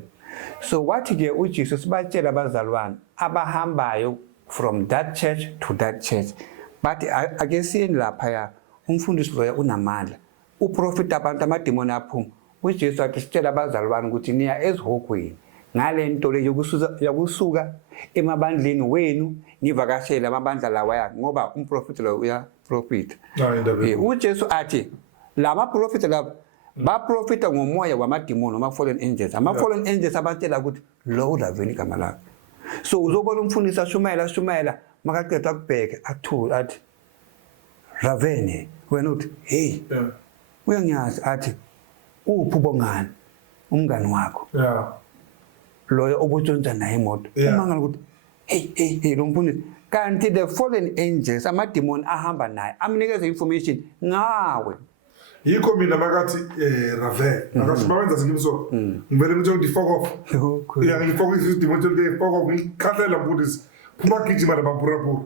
So wathi ke uJesu sibatshela abazalwane abahambayo from that church to that church but ake siyeni lapha ya umfundisi loya unamandla uprofita abantu amademoni aphuma. uJesu athi sitshela abazalwane ukuthi niya ezihogweni ngalento le yokusuka emabandleni wenu nivakashela amabandla lawa yakhe ngoba umprofita lo uya profit. uJesu athi lama profita laba baprofita ngomoya wamademoni ama-fallen angels. Ama-fallen angels abatshela ukuthi lo ulaveni igama lakho. So uzobona umfundisi ashumayela makaqeda ukubheka athi Ravene wena uthi hey uyangiyazi athi uphi ubongani umngani wakho loyo obutshontsha naye imoto umangala ukuthi hey lo mfundisi kanti the fallen angels amademoni ahamba naye amnikeza information ngawe. Yikho mina makathi Rave akasibawenza singimso ngivele ngithi ukuthi fuck off ngifocus idemon today fuck off ngikhathela mfundisi phuma gijima labapurapura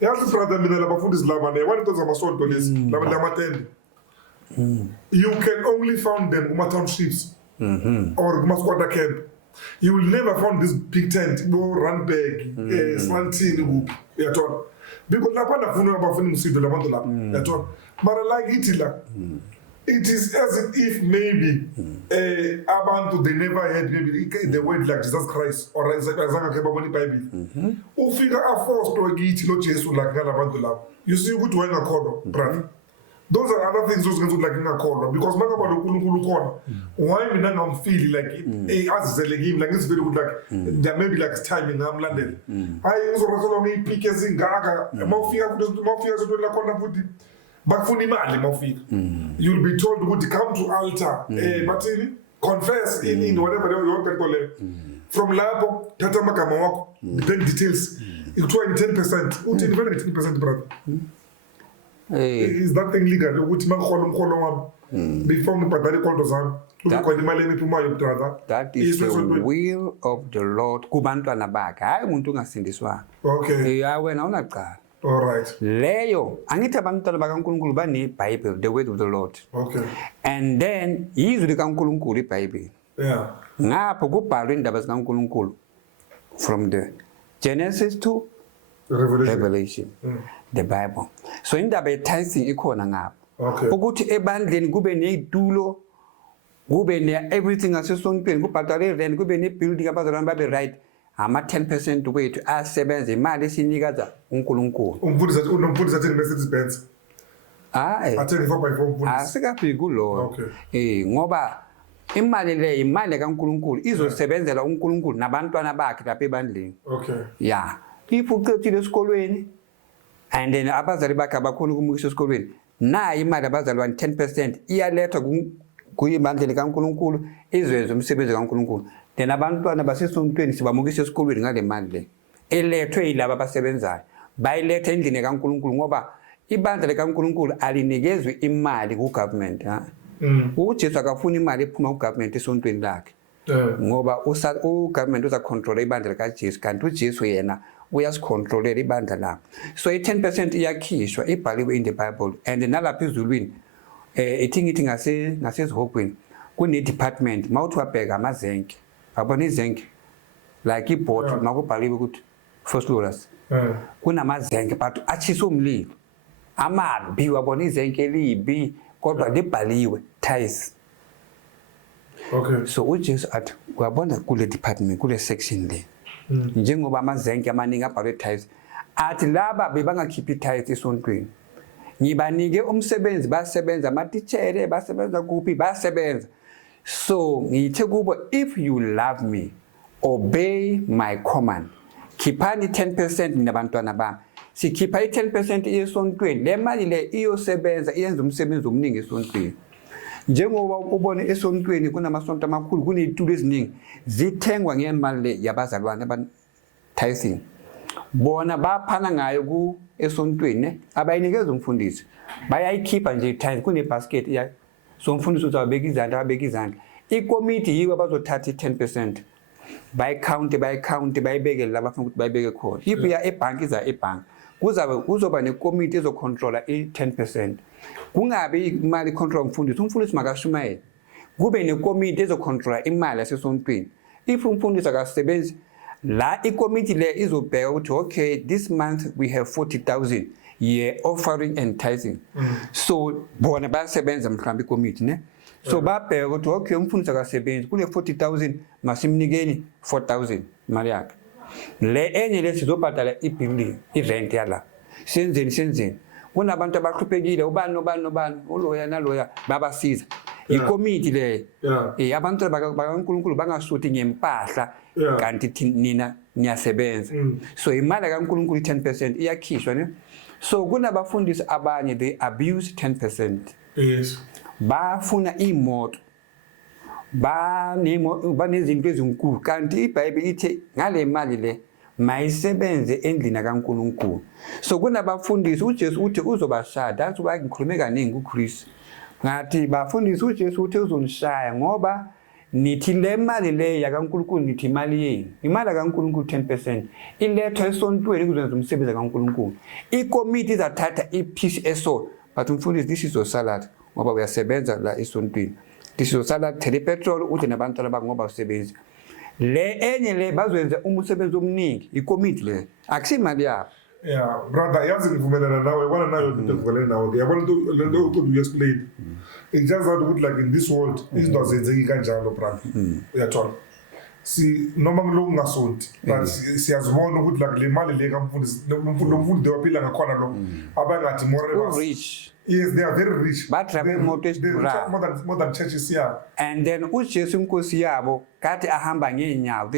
yazi brother mina labafundisi laba ne wani tonza masonto lesi laba lamatende. You can only find them kuma townships or kuma squatter camp. You will never find this big tent go Randburg Slantini kuphi uyathola because lapha ndafuna abafuni umsindo labantu lapha uyathola mara like ithi la it is as if maybe abantu they never heard maybe the word like Jesus Christ or azange ke babona iBhayibheli ufika afosto kithi lo Jesu la ngalabantu lapha you see ukuthi wayengakholwa brother. Those are other things those like ngakholwa because makaba lo uNkulunkulu khona why mina ngamfeel like azizele kimi like it's very good like there maybe like timing ngamlandela hayi ngizorasela ngiyipike ezingaka mawufika so la khona futhi bakufuna imali mawufika you'll be told ukuthi come to altar bathini confess in whatever yonke into le from lapho thatha amagama wakho the bank details ikuthiwa 10% uthi vele 10% brother. Is that thing legal ukuthi makhola umkholo wami before ngibhadale ikonto zami ukukhona imali emiphumayo brother? That is the will of the Lord kubantwana bakhe hayi umuntu ungasindiswa. Okay. Wena unaqala. All right. Leyo angithi abantwana bakaNkulunkulu baneBhayibheli the word of the Lord. Okay. And then izwi likaNkulunkulu iBhayibheli. Yeah. Ngapho kubhalwe indaba zikaNkulunkulu from the Genesis to Revelation. The Bible. So indaba ye-tithing ikhona ngapho. Okay. Ukuthi ebandleni kube nezitulo kube ne everything asesontweni kubhadale rent kube ne building abazalwane babe right ama 10% wethu asebenza imali esinikaza uNkulunkulu. Umfundisi athi unomfundisi athi Mercedes Benz. hayi athenge 4x4 umfundisi. asikafiki kulo Okay. ngoba imali le imali kaNkuluNkulu izosebenzela uNkuluNkulu nabantwana bakhe lapha ebandleni. Okay. Yeah, if uqedile esikolweni and then abazali bakhe abakhona ukumukisa esikolweni, nayi imali abazalwane 10% iyalethwa kuyibandleni kaNkuluNkulu izwenze umsebenzi kaNkuluNkulu. Then abantwana basesontweni sibamukisa esikolweni ngale mali le elethwe yilabo abasebenzayo, bayilethe endlini kaNkuluNkulu ngoba ibandla likaNkuluNkulu alinikezwe imali ku-government. uJesu akafuna imali ephuma ku-government esontweni lakhe ngoba u-government uza-controla ibandla likaJesu, kanti uJesu yena uyasicontrolela ibandla lakhe. So i-10% iyakhishwa ibhaliwe in the Bible, and nalapha ezulwini ithi ngasezihogweni kune-department mawuthi wabheka amazenke, abona izenke like ibhodi makubhaliwe ukuthi first loaders kunamazenke but atshisa umlilo amabi, wabona izenke libi kodwa libhaliwe tithes. Okay. So uJesu athi uyabona kule department kule section le njengoba amazenke amaningi abhalwe tithes, athi laba bebangakhiphi tithes esontweni ngibanike umsebenzi basebenza, amatitshere basebenza kuphi basebenza. So ngithe kubo, if you love me obey my command, khiphani 10% nabantwana bami. Sikhipha i-10% esontweni, le mali le iyosebenza iyenza umsebenzi omningi esontweni. Njengoba ubone esontweni kunamasonto amakhulu kunezitulo eziningi zithengwa ngemali le yabazalwane tithing, bona baphana ngayo ku esontweni abayinikeza umfundisi, bayayikhipha nje tithe kune-basket ya. So umfundisi uzawubeka izandla, ikomiti yiwo abazothatha i-10%, bayikhawunte bayibeke la bafuna ukuthi bayibeke khona. If uya ebhanki iza ebhanki kuzoba nekomiti ezocontrola i-10%, kungabi imali control umfundisi makashumayele, kube nekomiti ezocontrola imali yasesontweni. If umfundisi akasebenzi la ikomiti le izobheka ukuthi okay, this month we have 40,000 year offering and tithing. So bona bayasebenza mhlawumbe ikomiti ne, so babheka ukuthi okay, umfundisi akasebenzi kule 40,000 masimnikeni 4,000 imali yakhe, le enye le sizobhadala i-building i-rent yala. Senzeni kunabantu abahluphekile, ubani uloya naloya babasiza ikomiti le. Abantu bakaNkuluNkulu bangasuthi ngempahla kanti nina niyasebenza. So imali kaNkuluNkulu 10% iyakhishwa ne. So kunabafundisi abanye they abuse 10%. Yes. Bafuna imoto, banezinto ezinkulu, kanti iBhayibheli ithi ngale mali le mayisebenze endlini kaNkuluNkulu. So kunabafundisi uJesu uthi uzobashada, athi bayikhulume kaningi uChris ngathi bafundisi uJesu uthi uzonishaya ngoba nithi le mali le yakaNkuluNkulu nithi imali yenu, imali kaNkuluNkulu 10% ilethwa esontweni kuzwenza umsebenzi kaNkuluNkulu. Ikomiti izathatha ipiece eso, but umfundisi this is your salad ngoba uyasebenza la esontweni, this is your salad, thele petrol uthi nabantu laba ngoba usebenza. Le enye le bazwenza umsebenzi omningi ikomiti le akusimali yabo. Yeah, brother, yazi ngivumelana nawe, wena nayo into ngivumelana nawe. Yabona lento ukuthi explain. It just that ukuthi like in this world izinto zenzeki kanjalo brother. Uyathola. Si noma ngiloko ngasonti, but siyazibona ukuthi like le mali le kamfundisi nomfundi dewaphila ngakhona lo abangathi more rich. Yes, they are very rich. But more than churches here. And then uJesu inkosi yabo kathi ahamba ngeenyawo,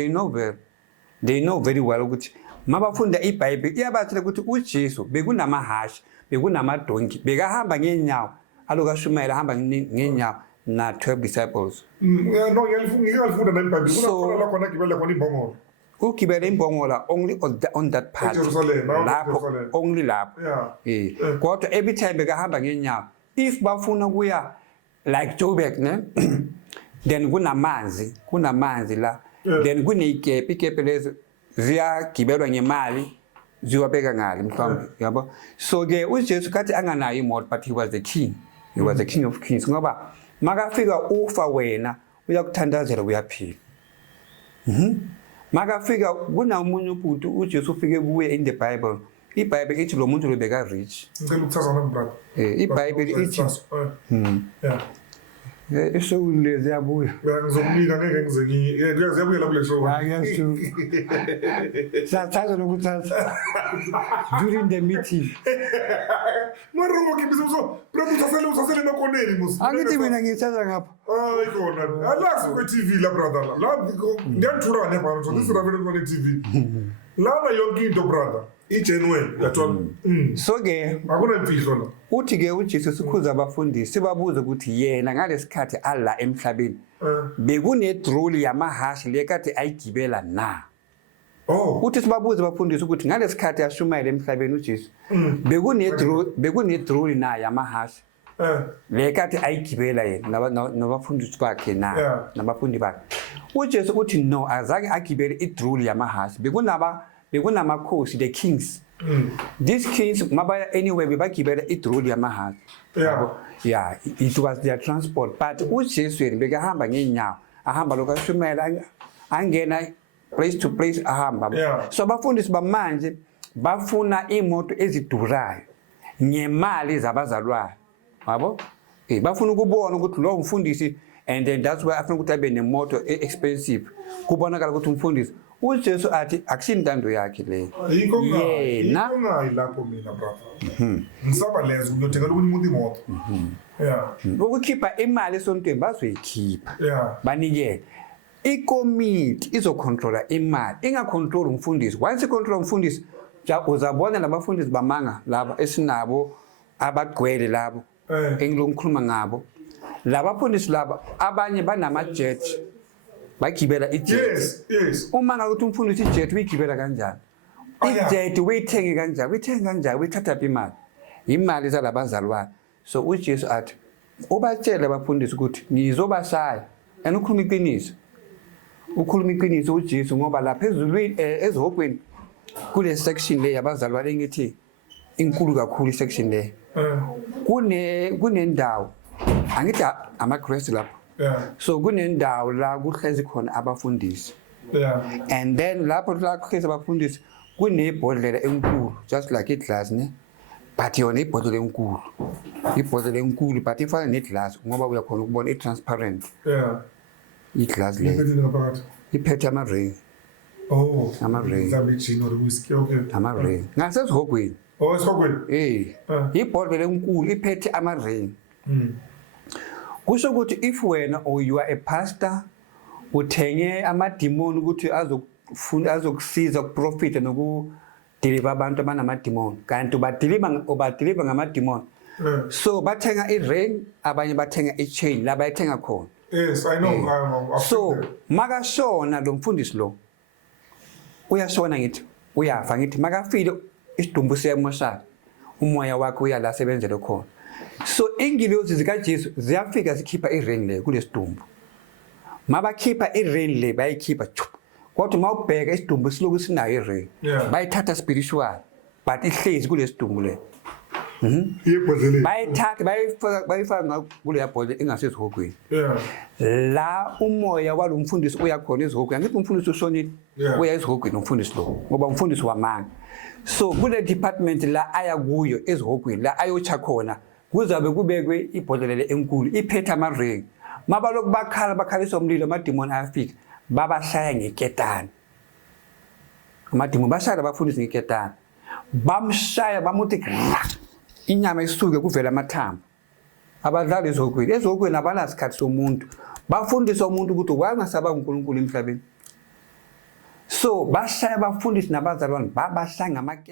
they know very well ukuthi mabafunda iBhayibheli iyabathela ukuthi uJesu bekunamahashi, bekunamadonki, bekahamba ngeenyawo, alokashumayela ahamba ngeenyawo na 12 disciples. No, ngiyalifunda neBhayibheli kunakhona la khona gibela khona imbongolo. Ukugibela imbongola only on that part. Lapho only lapho. Kodwa every time bekahamba ngeenyawo. If bafuna kuya like Joburg ne, then kunamanzi la. Then ikepe lezo ziyagibelwa ngemali ziwabeka ngale mhlawumbe, yabo. So ke uJesu kathi anganayo imoto, but he was the king. He was the king of kings ngoba makafika ufa wena uyakuthandazela uyaphila. Makafika kunamunye ubhuti uJesu ufike kuye in the Bible. iBhayibheli ithi lo muntu lo beka rich. Ngicela ukuthatha nami brother. iBhayibheli ithi Esowulezi yabuya. Ngizokubika ngeke ngize ngiyabuyela kule show. Ngiyasho. Sathatha lokuthatha. During the meeting. Mara ngokibisa so usasele nokoneni musi. Angithi mina ngithatha ngapha. Hayi khona. Alazi ku TV la brother. La ngiyathura ne baro so this ravele ku TV. Lana yonke into brother. Igenuine yathola. So ke Akuna imfihlo la. uthi ke uJesu sikhuza abafundisi sibabuza ukuthi yena ngalesikhathi ala emhlabeni bekune drone yamahashi lekade ayigibela na. Oh. Uthi sibabuze abafundisi ukuthi ngalesikhathi ashumayela emhlabeni uJesu bekune drone na yamahashi lekade ayigibela yena nabafundisi bakhe na nabafundi bakhe. uJesu uthi no azange agibele idrone yamahashi bekunamakhosi the kings. These kings mabaya anyway bebagibela idrone yamahashi. Yeah, it was their transport, but uJesu yena bekahamba ngenyawo ahamba lokashumela angena place to place ahamba. So abafundisi bamanje bafuna imoto ezidurayo ngemali zabazalwane yabo bafuna ukubona ukuthi lo mfundisi, and then that's why afuna ukuthi abe nemoto expensive kubonakala ukuthi umfundisi uJesu athi akusintando yakhe le yena lapho mina brother. Ngisaba lezo ngiyothenga umuntu imoto. Ukukhipha imali esontweni bazoyikhipha banikele. Ikomiti izocontrola imali ingacontrol umfundisi. Once icontrol umfundisi uzabona labafundisi bamanga laba esinabo abagcwele labo engilongikhuluma ngabo. Labafundisi laba abanye banama jet bagibela ijet. Yes. Uma ngakuthi umfundisi ijet uyigibela kanjani? Ijet uyithenge kanjani? Uyithenga kanjani? Uyithatha imali. Imali zalabazalwane. So uJesu athi ubatshele abafundisi ukuthi ngizobashaya. And ukhuluma iqiniso. Ukhuluma iqiniso uJesu ngoba lapha ezulwini ezihokweni kule section le yabazalwane ngithi inkulu kakhulu section le. Kunendawo angithi amaKristu lapho. So kunendawo la kuhlezi khona abafundisi. And then lapho la kuhlezi abafundisi kunebhodlela enkulu just like iglass ne, but yona ibhodlela enkulu. Ibhodlela enkulu but ifana neglass ngoba uyakhona ukubona itransparent. Iglass le iphethe ama-ring. Ama-ring. Ama-ring ngasesihogweni. Esihogweni. Ibhodlela enkulu iphethe ama-ring. Kusho ukuthi if wena or you are a pastor uthenge amademon ukuthi azokusiza ukuprofita nokudeliver abantu abanamademon kanti ubadeliver ngamademon. So bathenga i-ring abanye bathenga i-chain la bayithenga khona. Yes, I know. So makashona lo mfundisi lo uyashona ngithi uyafa ngithi makafile isidumbu siyamoshaka umoya wakhe uyalasebenzela khona. So ingilosi zikaJesu ziyafika zikhipha i-ring le kulesidumbu. Mabakhipha i-ring le bayikhipha kodwa mawubheka isidumbu siloku sinayo i-ring bayithatha spiritual but ihlezi kulesidumbu le. Bayithatha bayifaka kule yabhodlela engasezihogweni. La umoya walomfundisi uyakhona ezihogweni. Ngithi umfundisi ushonile uya ezihogweni umfundisi lo ngoba umfundisi wamanga. So kule department la aya kuyo ezihogweni la ayocha khona kuzabe kubekwe ibhodlela enkulu iphethe ama-ring. Mabaloku bakhalisa umlilo amademoni ayafika babashaya ngeketani. Amademoni bashaya abafundisi ngeketani. Bamshaya bamuthi inyama isuke kuvela amathambo. Abadlali ezihogweni abanasikhathi somuntu. Bafundisa umuntu ukuthi wangasaba uNkulunkulu emhlabeni. So bashaya abafundisi nabazalwane babashaya ngamaketani.